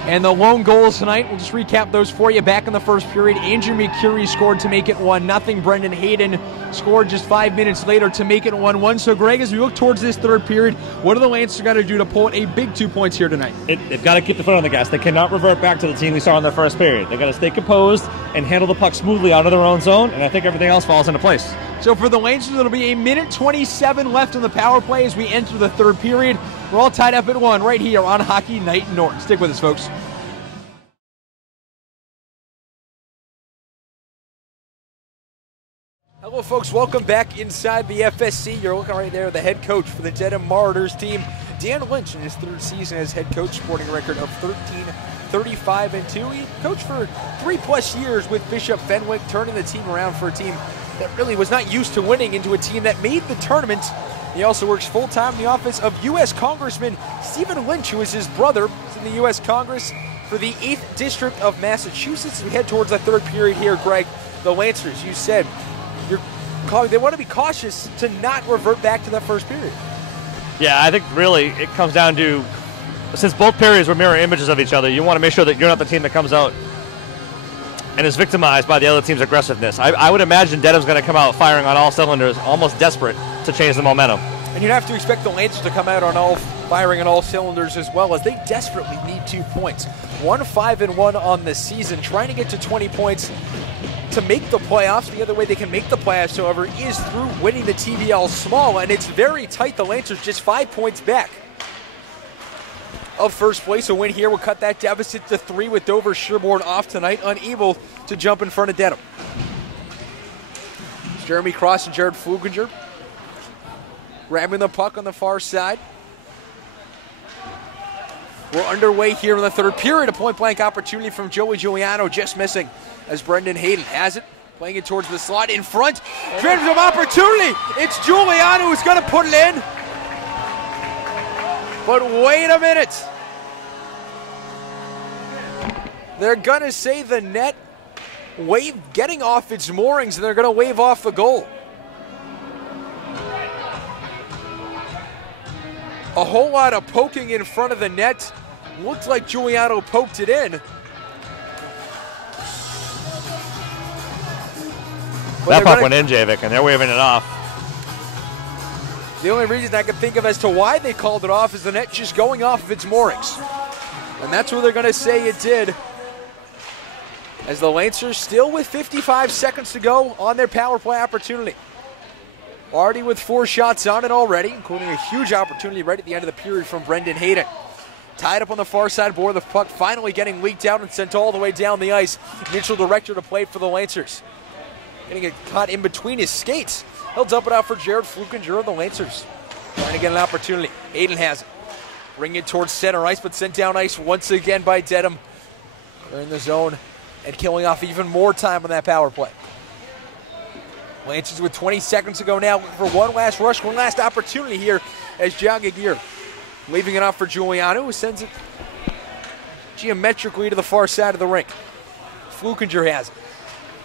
And the lone goals tonight, we'll just recap those for you. Back in the first period, Andrew McCurry scored to make it 1-0. Brendan Hayden scored just 5 minutes later to make it 1-1. So, Greg, as we look towards this third period, what are the Lancers got to do to pull out a big 2 points here tonight? They've got to keep the foot on the gas. They cannot revert back to the team we saw in the first period. They've got to stay composed and handle the puck smoothly out of their own zone, and I think everything else falls into place. So for the Lancers, it'll be 1:27 left on the power play as we enter the third period. We're all tied up at 1 right here on Hockey Night in Norton. Stick with us, folks. Hello, folks. Welcome back inside the FSC. You're looking right there at the head coach for the Dedham Marauders team, Dan Lynch, in his 3rd season as head coach, sporting a record of 13-35-2. He coached for 3+ years with Bishop Fenwick, turning the team around for a team that really was not used to winning into a team that made the tournament. He also works full-time in the office of U.S. Congressman Stephen Lynch, who is his brother. He's in the U.S. Congress for the 8th District of Massachusetts. We head towards the third period here, Greg. The Lancers, you said, they want to be cautious to not revert back to that first period. Yeah, I think really it comes down to, since both periods were mirror images of each other, you want to make sure that you're not the team that comes out and is victimized by the other team's aggressiveness. I would imagine Dedham's going to come out firing on all cylinders, almost desperate to change the momentum. And you'd have to expect the Lancers to come out firing on all cylinders as well, as they desperately need 2 points. 1-5-1 on the season, trying to get to 20 points to make the playoffs. The other way they can make the playoffs, however, is through winning the TBL Small, and it's very tight. The Lancers just 5 points back of first place. A win here will cut that deficit to 3 with Dover Sherborne off tonight, unable to jump in front of Dedham. Jeremy Cross and Jared Fluginger grabbing the puck on the far side. We're underway here in the third period. A point-blank opportunity from Joey Giuliano, just missing as Brendan Hayden has it, playing it towards the slot in front. Dreams of opportunity. It's Giuliano who's going to put it in. But wait a minute. They're going to say the net getting off its moorings, and they're going to wave off the goal. A whole lot of poking in front of the net. Looks like Giuliano poked it in. That puck went in, Javik, and they're waving it off. The only reason I can think of as to why they called it off is the net just going off of its moorings. And that's what they're going to say it did. As the Lancers still with 55 seconds to go on their power play opportunity. Already with 4 shots on it already, including a huge opportunity right at the end of the period from Brendan Hayden. Tied up on the far side board, the puck finally getting leaked out and sent all the way down the ice. Mitchell Director to play for the Lancers. Getting it caught in between his skates. He'll dump it out for Jared Flukinger of the Lancers. Trying to get an opportunity. Hayden has it. Bring it towards center ice, but sent down ice once again by Dedham. They're in the zone and killing off even more time on that power play. Lancers with 20 seconds to go now, looking for one last rush, one last opportunity here as John Gagir leaving it off for Giuliano, who sends it geometrically to the far side of the rink. Flukinger has it.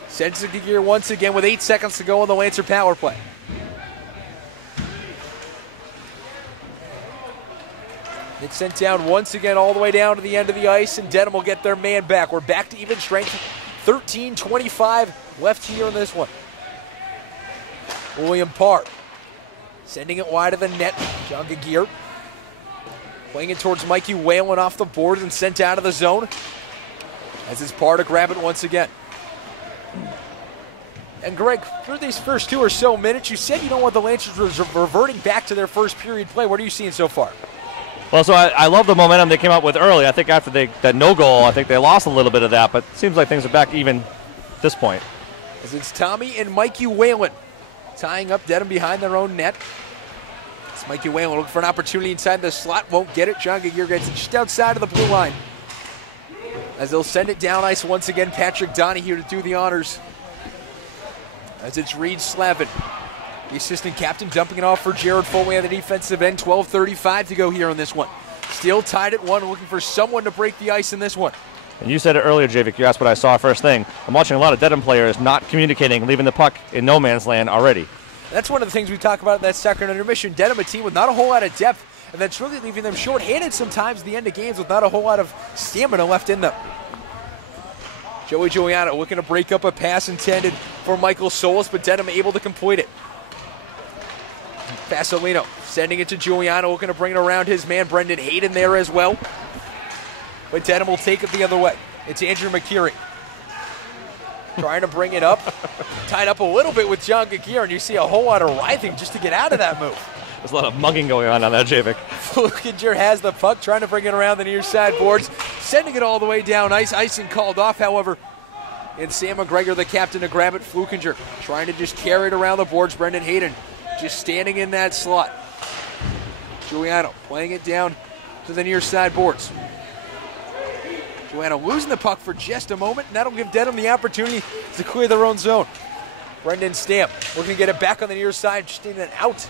Sends it to Gagir once again with 8 seconds to go on the Lancer power play. It's sent down once again all the way down to the end of the ice, and Dedham will get their man back. We're back to even strength. 13:25 left here in this one. William Parr sending it wide of the net. John Gagir playing it towards Mikey Whalen off the boards and sent out of the zone. As it's Parr to grab it once again. And Greg, through these first 2 or so minutes, you said you don't want the Lancers reverting back to their first period play. What are you seeing so far? Well, so I love the momentum they came up with early. I think after that no goal, I think they lost a little bit of that, but it seems like things are back even at this point. As it's Tommy and Mikey Whalen tying up Dedham behind their own net. It's Mikey Whalen looking for an opportunity inside the slot. Won't get it. John Gagier gets it just outside of the blue line. As they'll send it down ice once again, Patrick Donahue to do the honors. As it's Reed Slavin, the assistant captain, dumping it off for Jared Foley on the defensive end. 12:35 to go here on this one. Still tied at 1, looking for someone to break the ice in this one. And you said it earlier, Javik. You asked what I saw first thing. I'm watching a lot of Dedham players not communicating, leaving the puck in no man's land already. That's one of the things we talk about in that second intermission. Dedham, a team with not a whole lot of depth, and that's really leaving them short-handed sometimes at the end of games with not a whole lot of stamina left in them. Joey Giuliano looking to break up a pass intended for Michael Solis, but Dedham able to complete it. Fasolino sending it to Giuliano, looking to bring it around his man Brendan Hayden there as well. But Dedham will take it the other way. It's Andrew McKeary trying to bring it up. Tied up a little bit with John Gagier, and you see a whole lot of writhing just to get out of that move. There's a lot of mugging going on that, Javik. Flukinger has the puck, trying to bring it around the near side boards, sending it all the way down ice. Icing called off, however. And Sam McGregor, the captain, to grab it. Flukinger trying to just carry it around the boards. Brendan Hayden just standing in that slot. Giuliano playing it down to the near side boards. Giuliano losing the puck for just a moment, and that'll give Dedham the opportunity to clear their own zone. Brendan Stamp looking to get it back on the near side, just in and out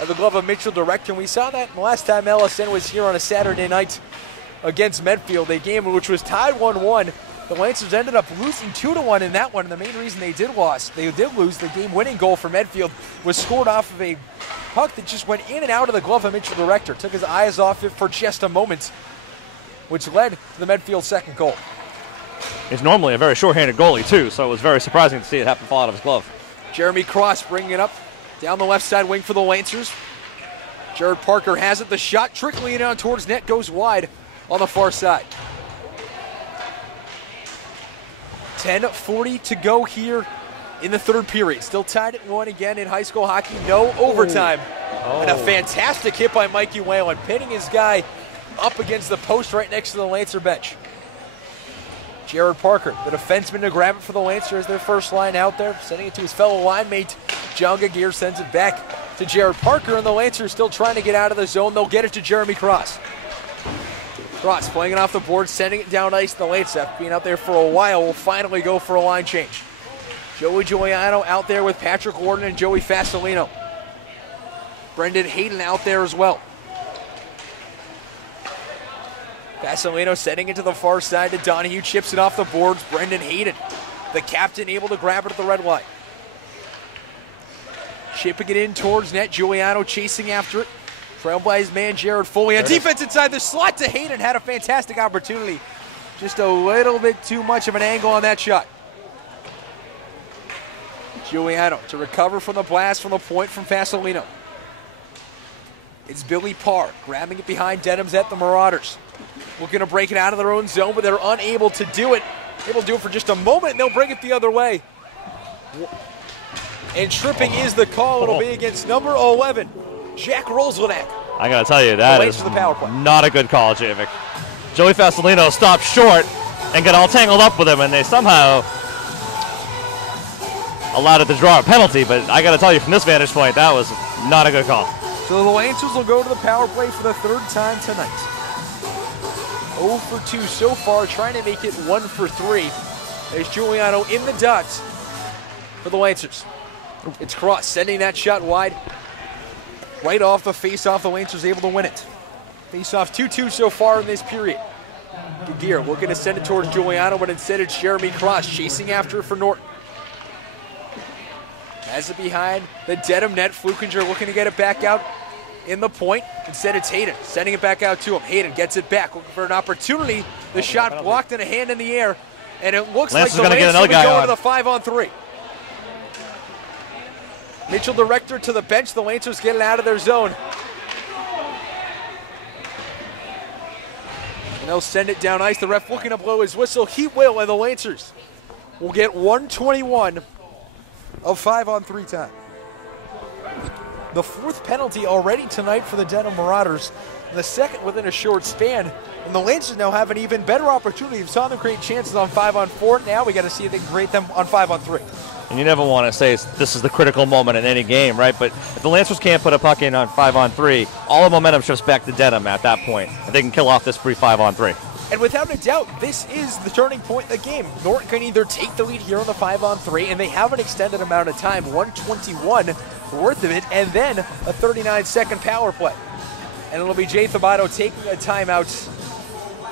of the glove of Mitchell Director. And we saw that the last time LSN was here on a Saturday night against Medfield, a game which was tied 1-1. The Lancers ended up losing 2-1 in that one, and the main reason they did lose, the game-winning goal for Medfield was scored off of a puck that just went in and out of the glove of Mitchell Director. Took his eyes off it for just a moment, which led to the Medfield second goal. He's normally a very short-handed goalie, too, so it was very surprising to see it happen fall out of his glove. Jeremy Cross bringing it up down the left side wing for the Lancers. Jared Parker has it. The shot trickling down towards net goes wide on the far side. 10:40 to go here in the third period. Still tied at 1 again in high school hockey. No overtime. And a fantastic hit by Mikey Whalen, pinning his guy up against the post right next to the Lancer bench. Jared Parker, the defenseman, to grab it for the Lancer as their first line out there, sending it to his fellow line mate. John Gagier sends it back to Jared Parker, and the Lancers still trying to get out of the zone. They'll get it to Jeremy Cross. Cross playing it off the board, sending it down ice. The Lancers, being out there for a while, will finally go for a line change. Joey Giuliano out there with Patrick Warden and Joey Fasolino. Brendan Hayden out there as well. Fasolino setting it to the far side to Donahue, chips it off the boards. Brendan Hayden, the captain, able to grab it at the red line. Chipping it in towards net. Giuliano chasing after it. Trailed by his man Jared Foley. On defense inside the slot to Hayden. Had a fantastic opportunity. Just a little bit too much of an angle on that shot. Giuliano to recover from the blast from the point from Fasolino. It's Billy Parr grabbing it behind Dedham's at the Marauders. Looking to break it out of their own zone, but they're unable to do it. Able to do it for just a moment, and they'll bring it the other way. And tripping is the call. It'll be against number 11, Jack Rolzlanek. I got to tell you, that is not a good call, Javik. Joey Fasolino stopped short and got all tangled up with him, and they somehow allowed it to draw a penalty. But I got to tell you, from this vantage point, that was not a good call. So the Lancers will go to the power play for the third time tonight. 0 for 2 so far, trying to make it 1 for 3. There's Giuliano in the dots for the Lancers. It's Cross sending that shot wide. Right off the face-off, the Lancers able to win it. Face-off 2-2 so far in this period. Gagier looking to send it towards Giuliano, but instead it's Jeremy Cross chasing after it for Norton. Has it behind the Dedham net. Flukinger looking to get it back out in the point. Instead it's Hayden sending it back out to him. Hayden gets it back, looking for an opportunity. The shot blocked and a hand in the air, and it looks like the Lancers will go to the 5-on-3. Mitchell Director to the bench. The Lancers get it out of their zone. And they'll send it down ice. The ref looking to blow his whistle. He will, and the Lancers will get 121 of 5-on-3 time. The fourth penalty already tonight for the Dedham Marauders, and the second within a short span. And the Lancers now have an even better opportunity. We saw them create chances on 5-on-4. Now we got to see if they can create them on 5-on-3. And you never want to say this is the critical moment in any game, right? But if the Lancers can't put a puck in on 5-on-3, all the momentum shifts back to Dedham at that point. And they can kill off this free 5-on-3. And without a doubt, this is the turning point in the game. Norton can either take the lead here on the 5-on-3, and they have an extended amount of time, 121 worth of it, and then a 39-second power play. And it'll be Jay Thabato taking a timeout.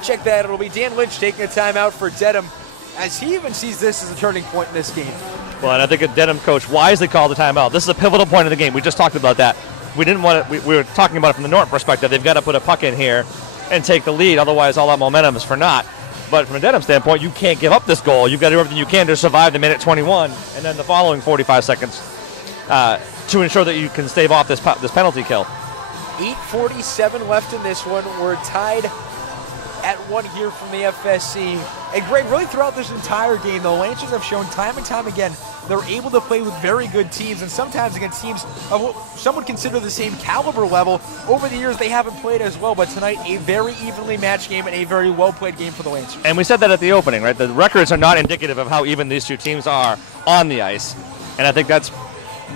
Check that, it'll be Dan Lynch taking a timeout for Dedham, as he even sees this as a turning point in this game. Well, and I think a Dedham coach wisely called the timeout. This is a pivotal point in the game. We just talked about that. We didn't want to, we were talking about it from the Norton perspective. They've got to put a puck in here and take the lead, otherwise all that momentum is for naught. But from a Dedham standpoint, you can't give up this goal. You've got to do everything you can to survive the minute 21 and then the following 45 seconds to ensure that you can stave off this penalty kill. 8:47 left in this one. We're tied at 1 here from the FSC. And Greg, really throughout this entire game, the Lancers have shown time and time again they're able to play with very good teams, and sometimes against teams of what some would consider the same caliber level. Over the years, they haven't played as well, but tonight, a very evenly matched game and a very well-played game for the Lancers. And we said that at the opening, right? The records are not indicative of how even these two teams are on the ice, and I think that's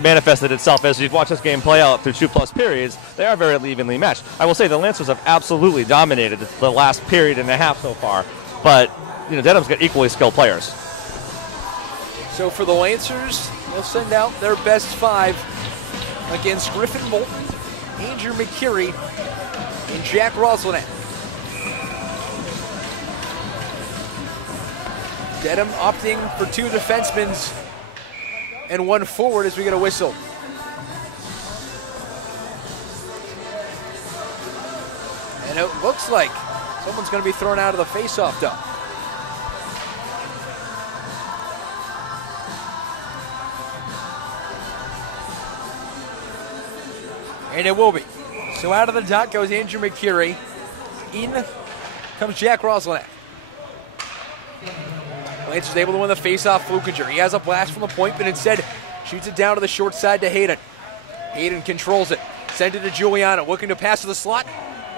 manifested itself as you've watched this game play out through 2+ periods. They are very evenly matched. I will say the Lancers have absolutely dominated the last period and a half so far, but Dedham's got equally skilled players. So for the Lancers, they'll send out their best 5 against Griffin Moulton, Andrew McCurry, and Jack Roslenak. Dedham opting for 2 defensemen and 1 forward as we get a whistle. And it looks like someone's going to be thrown out of the faceoff dome. And it will be. So out of the dot goes Andrew McCurry. In comes Jack Roslenak. Lancers able to win the faceoff. Flukinger. He has a blast from the point, but instead shoots it down to the short side to Hayden. Hayden controls it. Send it to Giuliano. Looking to pass to the slot.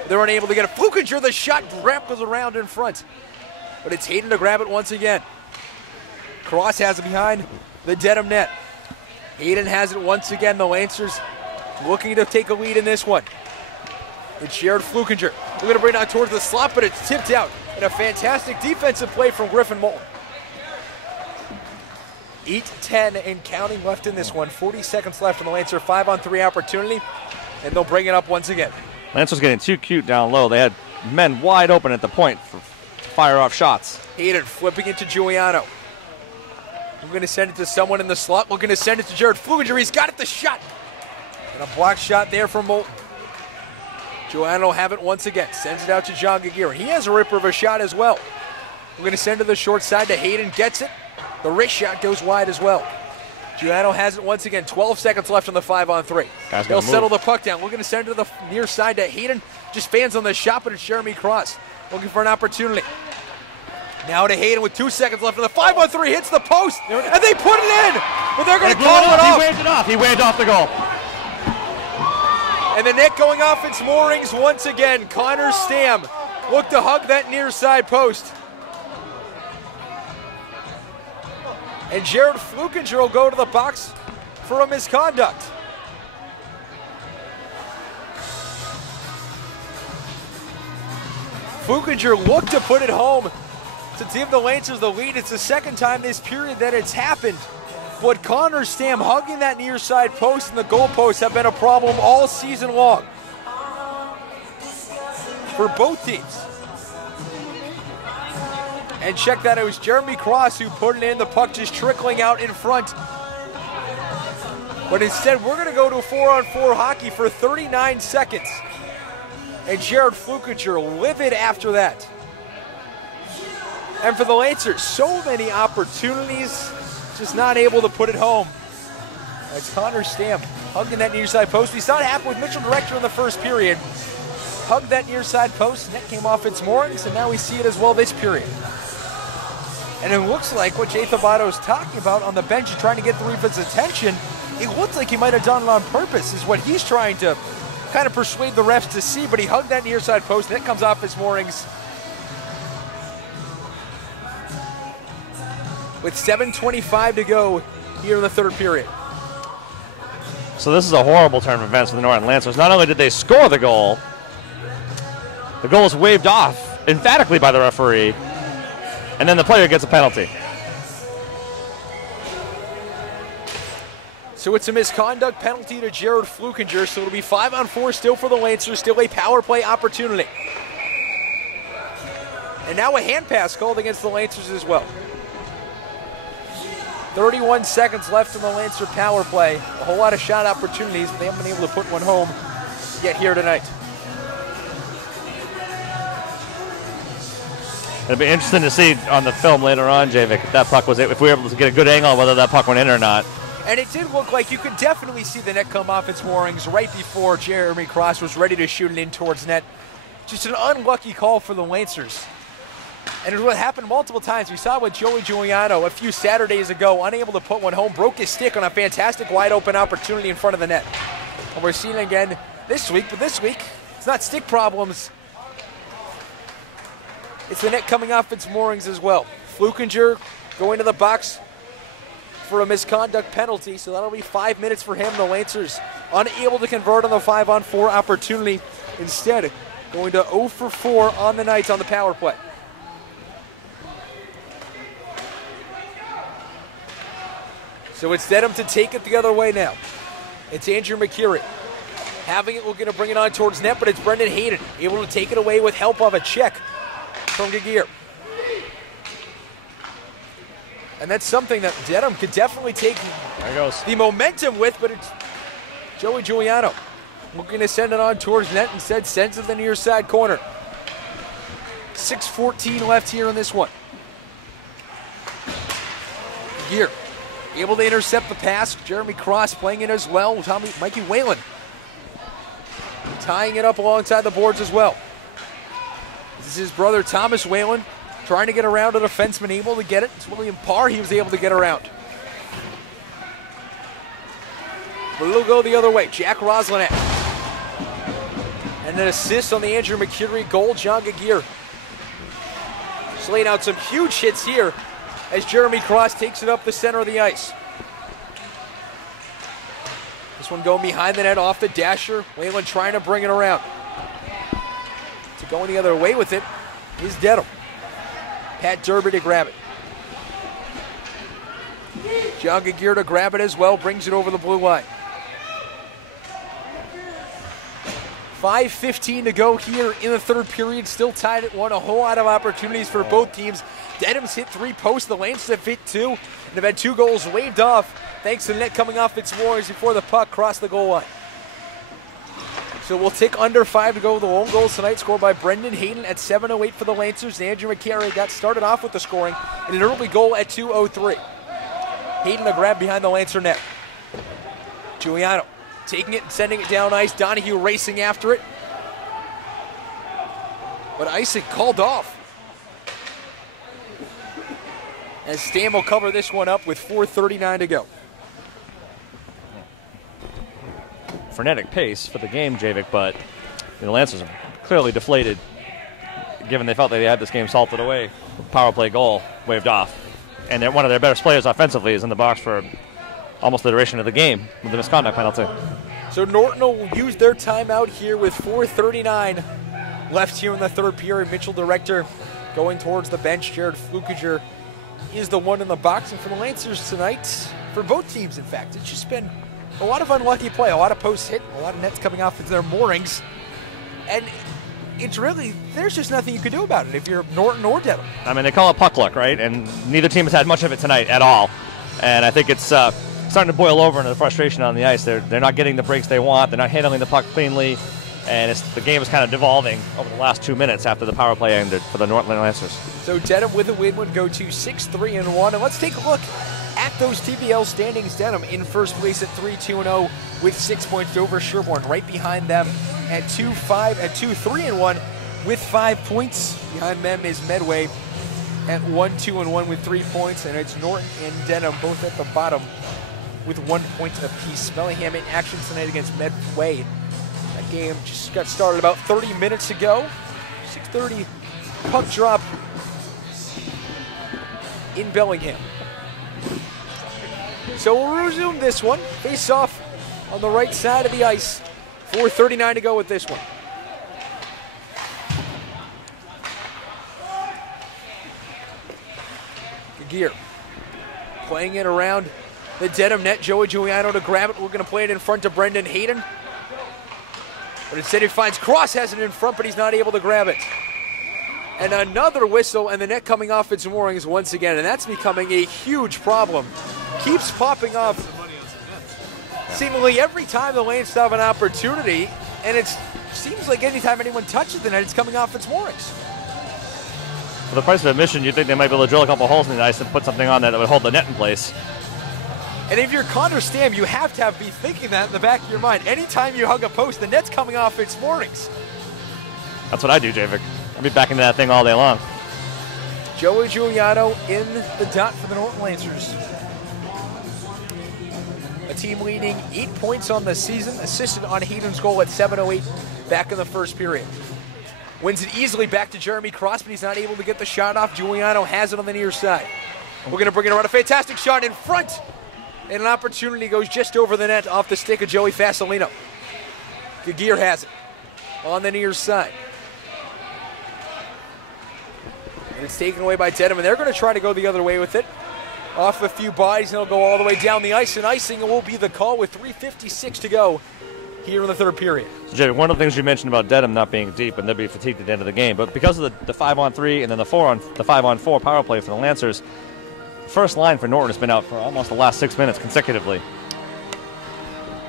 They're unable to get it. Flukinger, the shot grapples around in front. But it's Hayden to grab it once again. Cross has it behind the Dedham net. Hayden has it once again. The Lancers looking to take a lead in this one. It's Jared Flukinger. We're going to bring it out towards the slot, but it's tipped out. And a fantastic defensive play from Griffin Moulton. 8:10 and counting left in this one. 40 seconds left in the Lancer 5-on-3 opportunity. And they'll bring it up once again. Lancers getting too cute down low. They had men wide open at the point for fire off shots. Hayden flipping it to Giuliano. We're going to send it to someone in the slot. We're going to send it to Jared Flukinger. He's got it, the shot. And a block shot there from Moulton. Giuliano will have it once again. Sends it out to John Gagira. He has a ripper of a shot as well. We're going to send to the short side to Hayden. Gets it. The wrist shot goes wide as well. Giuliano has it once again. 12 seconds left on the 5-on-3. They'll settle the puck down. We're going to send it to the near side to Hayden. Just fans on the shot, but it's Jeremy Cross looking for an opportunity. Now to Hayden with 2 seconds left on the 5-on-3. Hits the post, and they put it in. But they're going to call it off. He waved it off. He waved off the goal. And the net going off its moorings once again. Connor Stam looked to hug that near side post. And Jared Flukinger will go to the box for a misconduct. Flukinger looked to put it home to give the Lancers the lead. It's the second time this period that it's happened. But Connor Stam hugging that near side post and the goal post have been a problem all season long for both teams. And check that, it was Jeremy Cross who put it in, the puck just trickling out in front. But instead, we're going to go to a 4-on-4 hockey for 39 seconds. And Jared Flukinger livid after that. And for the Lancers, so many opportunities, just not able to put it home. That's Connor Stam hugging that near side post. We saw it happen with Mitchell Director in the first period. hugged that near side post. Net came off its moorings, and now we see it as well this period. And it looks like what Jay Thabato is talking about on the bench, trying to get the referee's attention. It looks like he might have done it on purpose, is what he's trying to kind of persuade the refs to see, but he hugged that near side post. Net comes off its moorings. With 7:25 to go here in the third period. So this is a horrible turn of events for the Norton Lancers. Not only did they score the goal was waved off emphatically by the referee, and then the player gets a penalty. So it's a misconduct penalty to Jared Flukinger, so it'll be 5-on-4 still for the Lancers, still a power play opportunity. And now a hand pass called against the Lancers as well. 31 seconds left in the Lancer power play. A whole lot of shot opportunities, but they haven't been able to put one home yet here tonight. It'll be interesting to see on the film later on, Javik, if that puck was if we were able to get a good angle on whether that puck went in or not. And it did look like you could definitely see the net come off its moorings right before Jeremy Cross was ready to shoot it in towards net. Just an unlucky call for the Lancers. And it what happened multiple times. We saw with Joey Giuliano a few Saturdays ago, unable to put one home, broke his stick on a fantastic wide open opportunity in front of the net. And we're seeing it again this week, but this week, it's not stick problems. It's the net coming off its moorings as well. Flukinger going to the box for a misconduct penalty, so that'll be 5 minutes for him. The Lancers unable to convert on the 5-on-4 opportunity. Instead, going to 0 for 4 on the night on the power play. So it's Dedham to take it the other way now. It's Andrew McCurry. Having it, we're going to bring it on towards net, but it's Brendan Hayden able to take it away with help of a check from Gagir. And that's something that Dedham could definitely take the momentum with, but it's Joey Giuliano looking to send it on towards net, instead sends it to the near side corner. 6:14 left here in this one. Gagir able to intercept the pass. Jeremy Cross playing it as well. Mikey Whalen tying it up alongside the boards as well. This is his brother Thomas Whalen trying to get around a defenseman, able to get it. It's William Parr he was able to get around. But it'll go the other way. Jack Roslanek. And an assist on the Andrew McCurry goal. John Gagir slaying out some huge hits here as Jeremy Cross takes it up the center of the ice. This one going behind the net off the dasher. Whalen trying to bring it around. To going the other way with it is Dedham. Pat Derby to grab it. John Gagir to grab it as well, brings it over the blue line. 5:15 to go here in the third period, still tied at 1. A whole lot of opportunities for both teams. Dedham's hit 3 posts, the Lancers have hit 2, and have had 2 goals waved off thanks to the net coming off its moorings before the puck crossed the goal line. So we'll take under 5 to go. The lone goals tonight scored by Brendan Hayden at 7:08 for the Lancers. Andrew McCurry got started off with the scoring and an early goal at 2:03. Hayden a grab behind the Lancer net. Giuliano taking it and sending it down ice. Donahue racing after it. But icing called off. As Stam will cover this one up with 4:39 to go. Frenetic pace for the game, Javik, but the Lancers are clearly deflated given they felt that they had this game salted away. Power play goal waved off. And one of their best players offensively is in the box for almost the duration of the game with the misconduct penalty. So Norton will use their timeout here with 4:39 left here in the third period. Mitchell Director going towards the bench. Jared Flukinger is the one in the box. And for the Lancers tonight, for both teams in fact, it's just been a lot of unlucky play, a lot of posts hit, a lot of nets coming off of their moorings. And it's really, there's just nothing you can do about it if you're Norton or Dedham. I mean, they call it puck luck, right? And neither team has had much of it tonight at all. And I think it's starting to boil over into the frustration on the ice. They're not getting the breaks they want. They're not handling the puck cleanly. And the game is kind of devolving over the last 2 minutes after the power play ended for the Norton Lancers. So Dedham with a win would go to 6-3-1. And let's take a look at those TVL standings. Dedham in first place at 3-2-0 with 6 points over Sherborne. Right behind them at 2-3-1 with 5 points. Behind them is Medway at 1-2-1 with 3 points, and it's Norton and Dedham both at the bottom with 1 point apiece. Bellingham in action tonight against Medway. That game just got started about 30 minutes ago. 6:30 puck drop in Bellingham. So we'll resume this one. Face off on the right side of the ice. 4:39 to go with this one. Gear playing it around the Dedham net. Joey Giuliano to grab it. We're going to play it in front of Brendan Hayden. But instead he finds Cross, has it in front, but he's not able to grab it. And another whistle, and the net coming off its moorings once again. And that's becoming a huge problem. Keeps popping off seemingly every time the Lanes have an opportunity. And it seems like anytime anyone touches the net, it's coming off its moorings. For the price of admission, you'd think they might be able to drill a couple holes in the ice and put something on that would hold the net in place. And if you're Connor Stam, you have to be thinking that in the back of your mind. Anytime you hug a post, the net's coming off its moorings. That's what I do, Javik. I'll be back into that thing all day long. Joey Giuliano in the dot for the Norton Lancers. A team leading 8 points on the season, assisted on Hayden's goal at 7:08 back in the first period. Wins it easily back to Jeremy Cross, but he's not able to get the shot off. Giuliano has it on the near side. We're going to bring it around. A fantastic shot in front. And an opportunity goes just over the net off the stick of Joey Fasolino. Gear has it on the near side. And it's taken away by Dedham, and they're going to try to go the other way with it. Off a few bodies, and it'll go all the way down the ice, and icing will be the call with 3:56 to go here in the third period. So, Jay, one of the things you mentioned about Dedham not being deep and they'll be fatigued at the end of the game, but because of the 5-on-3 and then the 5-on-4 power play for the Lancers, the first line for Norton has been out for almost the last 6 minutes consecutively.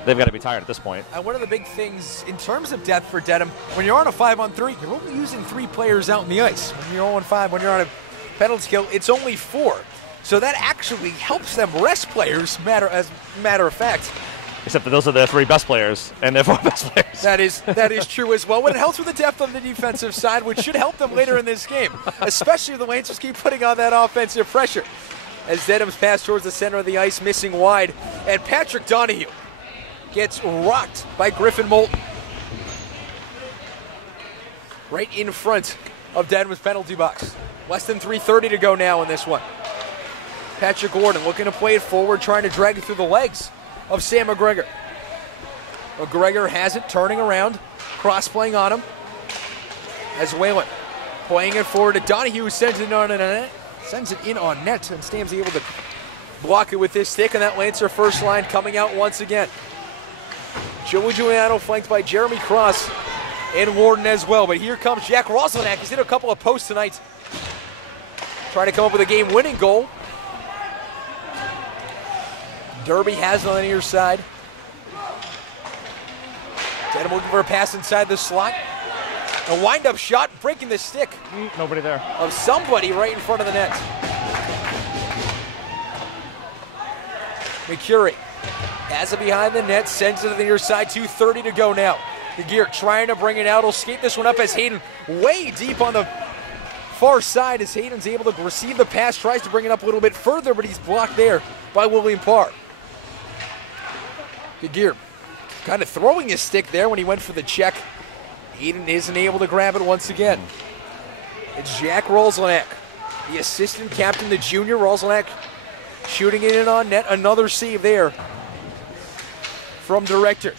They've got to be tired at this point. And one of the big things in terms of depth for Dedham, when you're on a 5-on-3, you're only using 3 players out in the ice. When you're 0-5, when you're on a penalty kill, it's only 4. So that actually helps them rest players, as a matter of fact. Except that those are their 3 best players, and their 4 best players. That is true as well. But it helps with the depth on the defensive side, which should help them later in this game, especially if the Lancers keep putting on that offensive pressure. As Dedham's pass towards the center of the ice, missing wide, and Patrick Donahue gets rocked by Griffin Moulton. Right in front of Dedham's penalty box. Less than 3:30 to go now in this one. Patrick Gordon looking to play it forward, trying to drag it through the legs of Sam McGregor. McGregor has it, turning around, cross-playing on him. As Whalen playing it forward to Donahue, who sends it in on net, and Stam's able to block it with his stick, and that Lancer first line coming out once again. Joey Giuliano flanked by Jeremy Cross and Warden as well, but here comes Jack Roslenak. He's hit a couple of posts tonight, trying to come up with a game-winning goal. Derby has it on the near side. Dedham looking for a pass inside the slot. A wind-up shot, breaking the stick. Nobody there. Of somebody right in front of the net. McCurry has it behind the net, sends it to the near side, 2:30 to go now. The Gear trying to bring it out. He'll skate this one up as Hayden way deep on the far side as Hayden's able to receive the pass, tries to bring it up a little bit further, but he's blocked there by William Parr. Gear kind of throwing his stick there when he went for the check. Hayden isn't able to grab it once again. It's Jack Roslenak, the assistant captain, the junior. Roslenak shooting it in on net. Another save there from Director.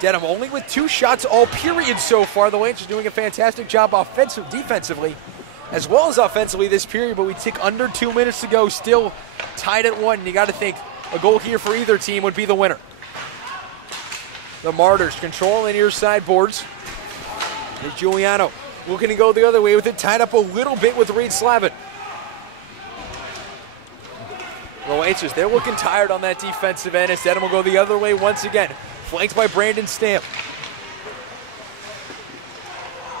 Dedham only with 2 shots all period so far. The Lancers doing a fantastic job defensively as well as offensively this period, but we take under 2 minutes to go, still tied at 1. You got to think a goal here for either team would be the winner. The Marauders controlling the near side boards. There's Giuliano looking to go the other way with it, tied up a little bit with Reed Slavin. The Lancers, they're looking tired on that defensive end as Dedham will go the other way once again. Flanked by Brandon Stamp.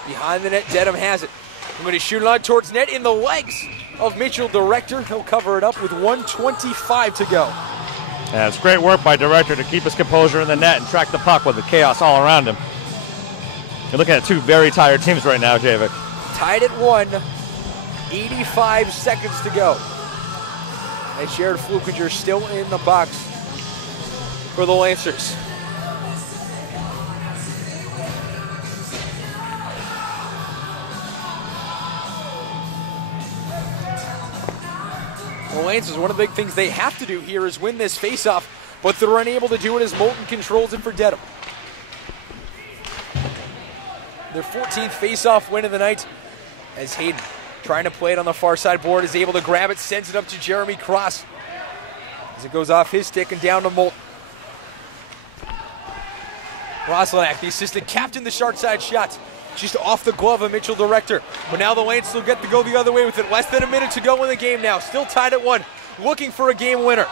Behind the net, Dedham has it. I'm going to shoot it on towards net in the legs of Mitchell Director. He'll cover it up with 1:25 to go. Yeah, it's great work by Director to keep his composure in the net and track the puck with the chaos all around him. You're looking at two very tired teams right now, Javik. Tied at 1, 85 seconds to go. And Jared Flukinger still in the box for the Lancers. The Lancers, one of the big things they have to do here is win this faceoff, but they're unable to do it as Molten controls it for Dedham. Their 14th faceoff win of the night, as Hayden, trying to play it on the far side board, is able to grab it, sends it up to Jeremy Cross as it goes off his stick and down to Molten. Roslenak, the assistant captain, the short side shot, just off the glove of Mitchell Director. But now the Lancers will get to go the other way with it. Less than a minute to go in the game now. Still tied at 1, looking for a game winner.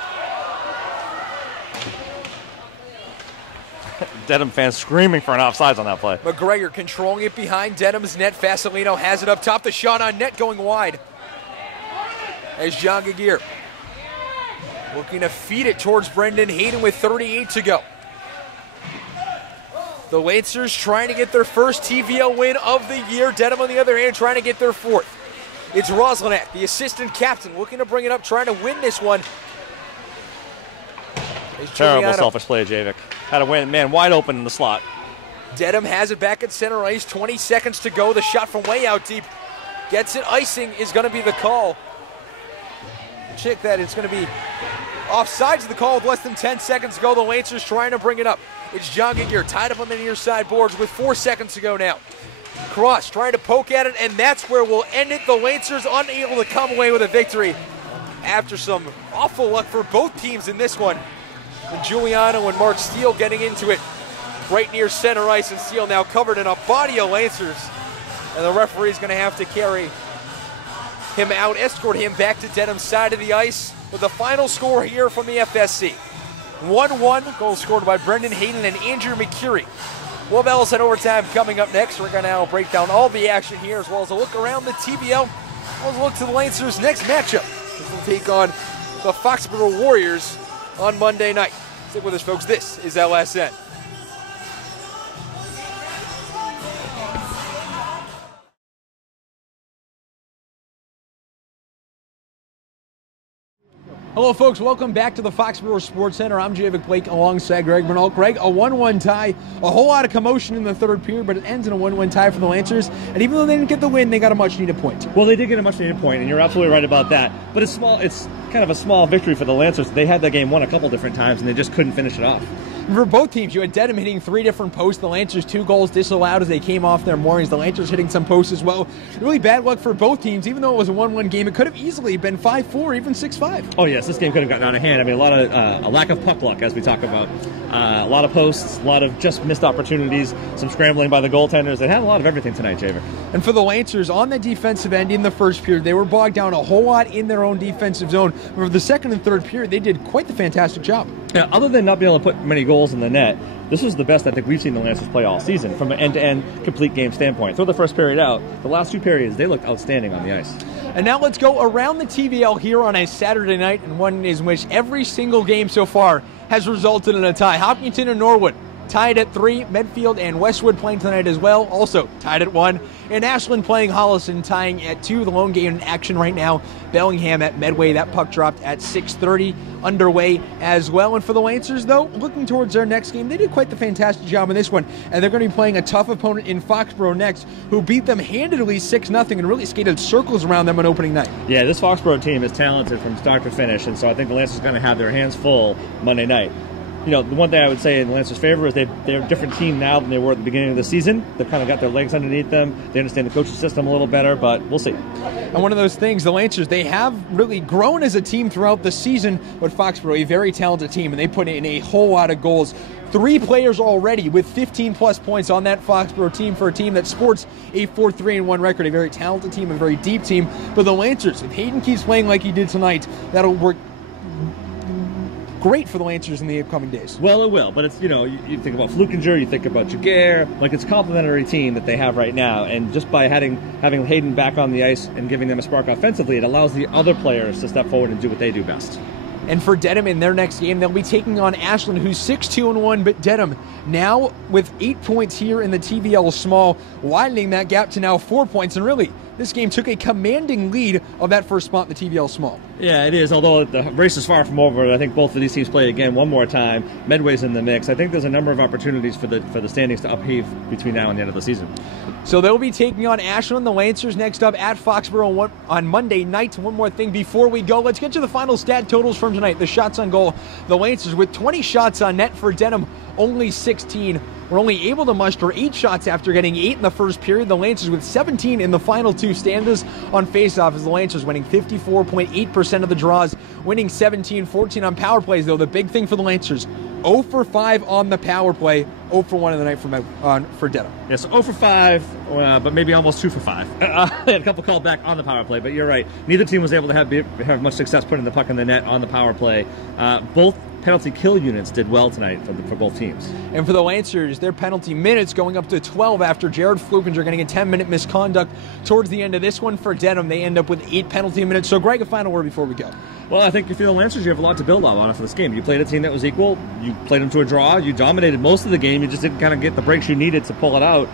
Dedham fans screaming for an offsides on that play. McGregor controlling it behind Dedham's net. Fasolino has it up top. The shot on net going wide. As John Gagir looking to feed it towards Brendan Hayden with 38 to go. The Lancers trying to get their first TVL win of the year. Dedham, on the other hand, trying to get their 4th. It's Roslenak, the assistant captain, looking to bring it up, trying to win this one. Terrible selfish play, Javik. Had a man wide open in the slot. Dedham has it back at center ice. 20 seconds to go. The shot from way out deep. Gets it. Icing is going to be the call. Check that. It's going to be offsides of the call with less than 10 seconds to go. The Lancers trying to bring it up. It's John Gagir tied up on the near side boards with 4 seconds to go now. Cross trying to poke at it, and that's where we'll end it. The Lancers unable to come away with a victory after some awful luck for both teams in this one. And Giuliano and Mark Steele getting into it right near center ice, and Steele now covered in a body of Lancers. And the referee's going to have to carry him out, escort him back to Dedham's side of the ice with the final score here from the FSC. 1-1, goal scored by Brendan Hayden and Andrew McCurry. We'll have Ellis at overtime coming up next. We're going to now break down all the action here, as well as a look around the TVL, as well as a look to the Lancers' next matchup. This will take on the Foxborough Warriors on Monday night. Stick with us, folks. This is LSN. Hello, folks. Welcome back to the Foxborough Sports Center. I'm Javik Blake alongside Greg Bernal. Greg, a 1-1 tie. A whole lot of commotion in the third period, but it ends in a 1-1 tie for the Lancers. And even though they didn't get the win, they got a much-needed point. Well, they did get a much-needed point, and you're absolutely right about that. But it's small. It's kind of a small victory for the Lancers. They had that game won a couple different times, and they just couldn't finish it off. For both teams, you had Dedham hitting 3 different posts. The Lancers 2 goals disallowed as they came off their moorings. The Lancers hitting some posts as well. Really bad luck for both teams. Even though it was a 1-1 game, it could have easily been 5-4, even 6-5. Oh, yes, this game could have gotten out of hand. I mean, a lot of a lack of puck luck, as we talk about. A lot of posts, a lot of just missed opportunities, some scrambling by the goaltenders. They had a lot of everything tonight, Javer. And for the Lancers, on the defensive end in the first period, they were bogged down a whole lot in their own defensive zone. For the second and third period, they did quite the fantastic job. Yeah, other than not being able to put many goals in the net, this was the best I think we've seen the Lancers play all season from an end-to-end complete game standpoint. Throw the first period out, the last 2 periods, they looked outstanding on the ice. And now let's go around the TVL here on a Saturday night, and one in which every single game so far has resulted in a tie. Hopkinton and Norwood tied at 3. Medfield and Westwood playing tonight as well, also tied at 1. And Ashland playing Holliston tying at 2. The lone game in action right now, Bellingham at Medway. That puck dropped at 6:30 underway as well. And for the Lancers, though, looking towards their next game, they did quite the fantastic job in this one. And they're going to be playing a tough opponent in Foxborough next, who beat them handedly 6-0 and really skated circles around them on opening night. Yeah, this Foxborough team is talented from start to finish, and so I think the Lancers are going to have their hands full Monday night. You know, the one thing I would say in the Lancers' favor is they're a different team now than they were at the beginning of the season. They've kind of got their legs underneath them. They understand the coaching system a little better, but we'll see. And one of those things, the Lancers, they have really grown as a team throughout the season, but Foxborough, a very talented team, and they put in a whole lot of goals. 3 players already with 15-plus points on that Foxborough team for a team that sports a 4-3-1 record. A very talented team, a very deep team. But the Lancers, if Hayden keeps playing like he did tonight, that'll work great for the Lancers in the upcoming days. Well, it will, but it's, you know, you think about Flukinger, you think about Jaguar, like it's a complementary team that they have right now, and just by having Hayden back on the ice and giving them a spark offensively, it allows the other players to step forward and do what they do best. And for Dedham in their next game, they'll be taking on Ashland, who's 6-2-1, but Dedham now with 8 points here in the TVL Small, widening that gap to now 4 points. And really, this game took a commanding lead of that first spot in the TVL Small. Yeah, it is, although the race is far from over. I think both of these teams play again one more time. Medway's in the mix. I think there's a number of opportunities for the standings to upheave between now and the end of the season. So they'll be taking on Ashland, the Lancers, next up at Foxborough on Monday night. One more thing before we go. Let's get to the final stat totals from tonight. The shots on goal. The Lancers with 20 shots on net. For Dedham, only 16. We're only able to muster 8 shots after getting 8 in the first period. The Lancers with 17 in the final 2 stanzas. On faceoff, as the Lancers winning 54.8% of the draws, winning 17-14 on power plays, though. The big thing for the Lancers, 0 for 5 on the power play, 0 for 1 in the night for Dedham. Yes, 0 for 5, but maybe almost 2 for 5. They had a couple called back on the power play, but you're right. Neither team was able to have much success putting the puck in the net on the power play. Both penalty kill units did well tonight for both teams. And for the Lancers, their penalty minutes going up to 12 after Jared Flukinger getting a 10-minute misconduct towards the end of this one. For Dedham, they end up with 8 penalty minutes. So, Greg, a final word before we go. Well, I think if you're the Lancers, you have a lot to build on for this game. You played a team that was equal. You played them to a draw. You dominated most of the game. You just didn't kind of get the breaks you needed to pull it out.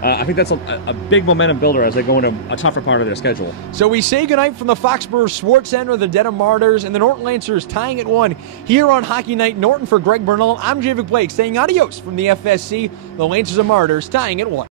I think that's a big momentum builder as they go into a tougher part of their schedule. So we say goodnight from the Foxborough Sports Center, the Dedham Marauders, and the Norton Lancers tying at 1 here on Hockey Night. Norton for Greg Bernal. I'm Javik Blake saying adios from the FSC. The Lancers and Marauders tying at 1.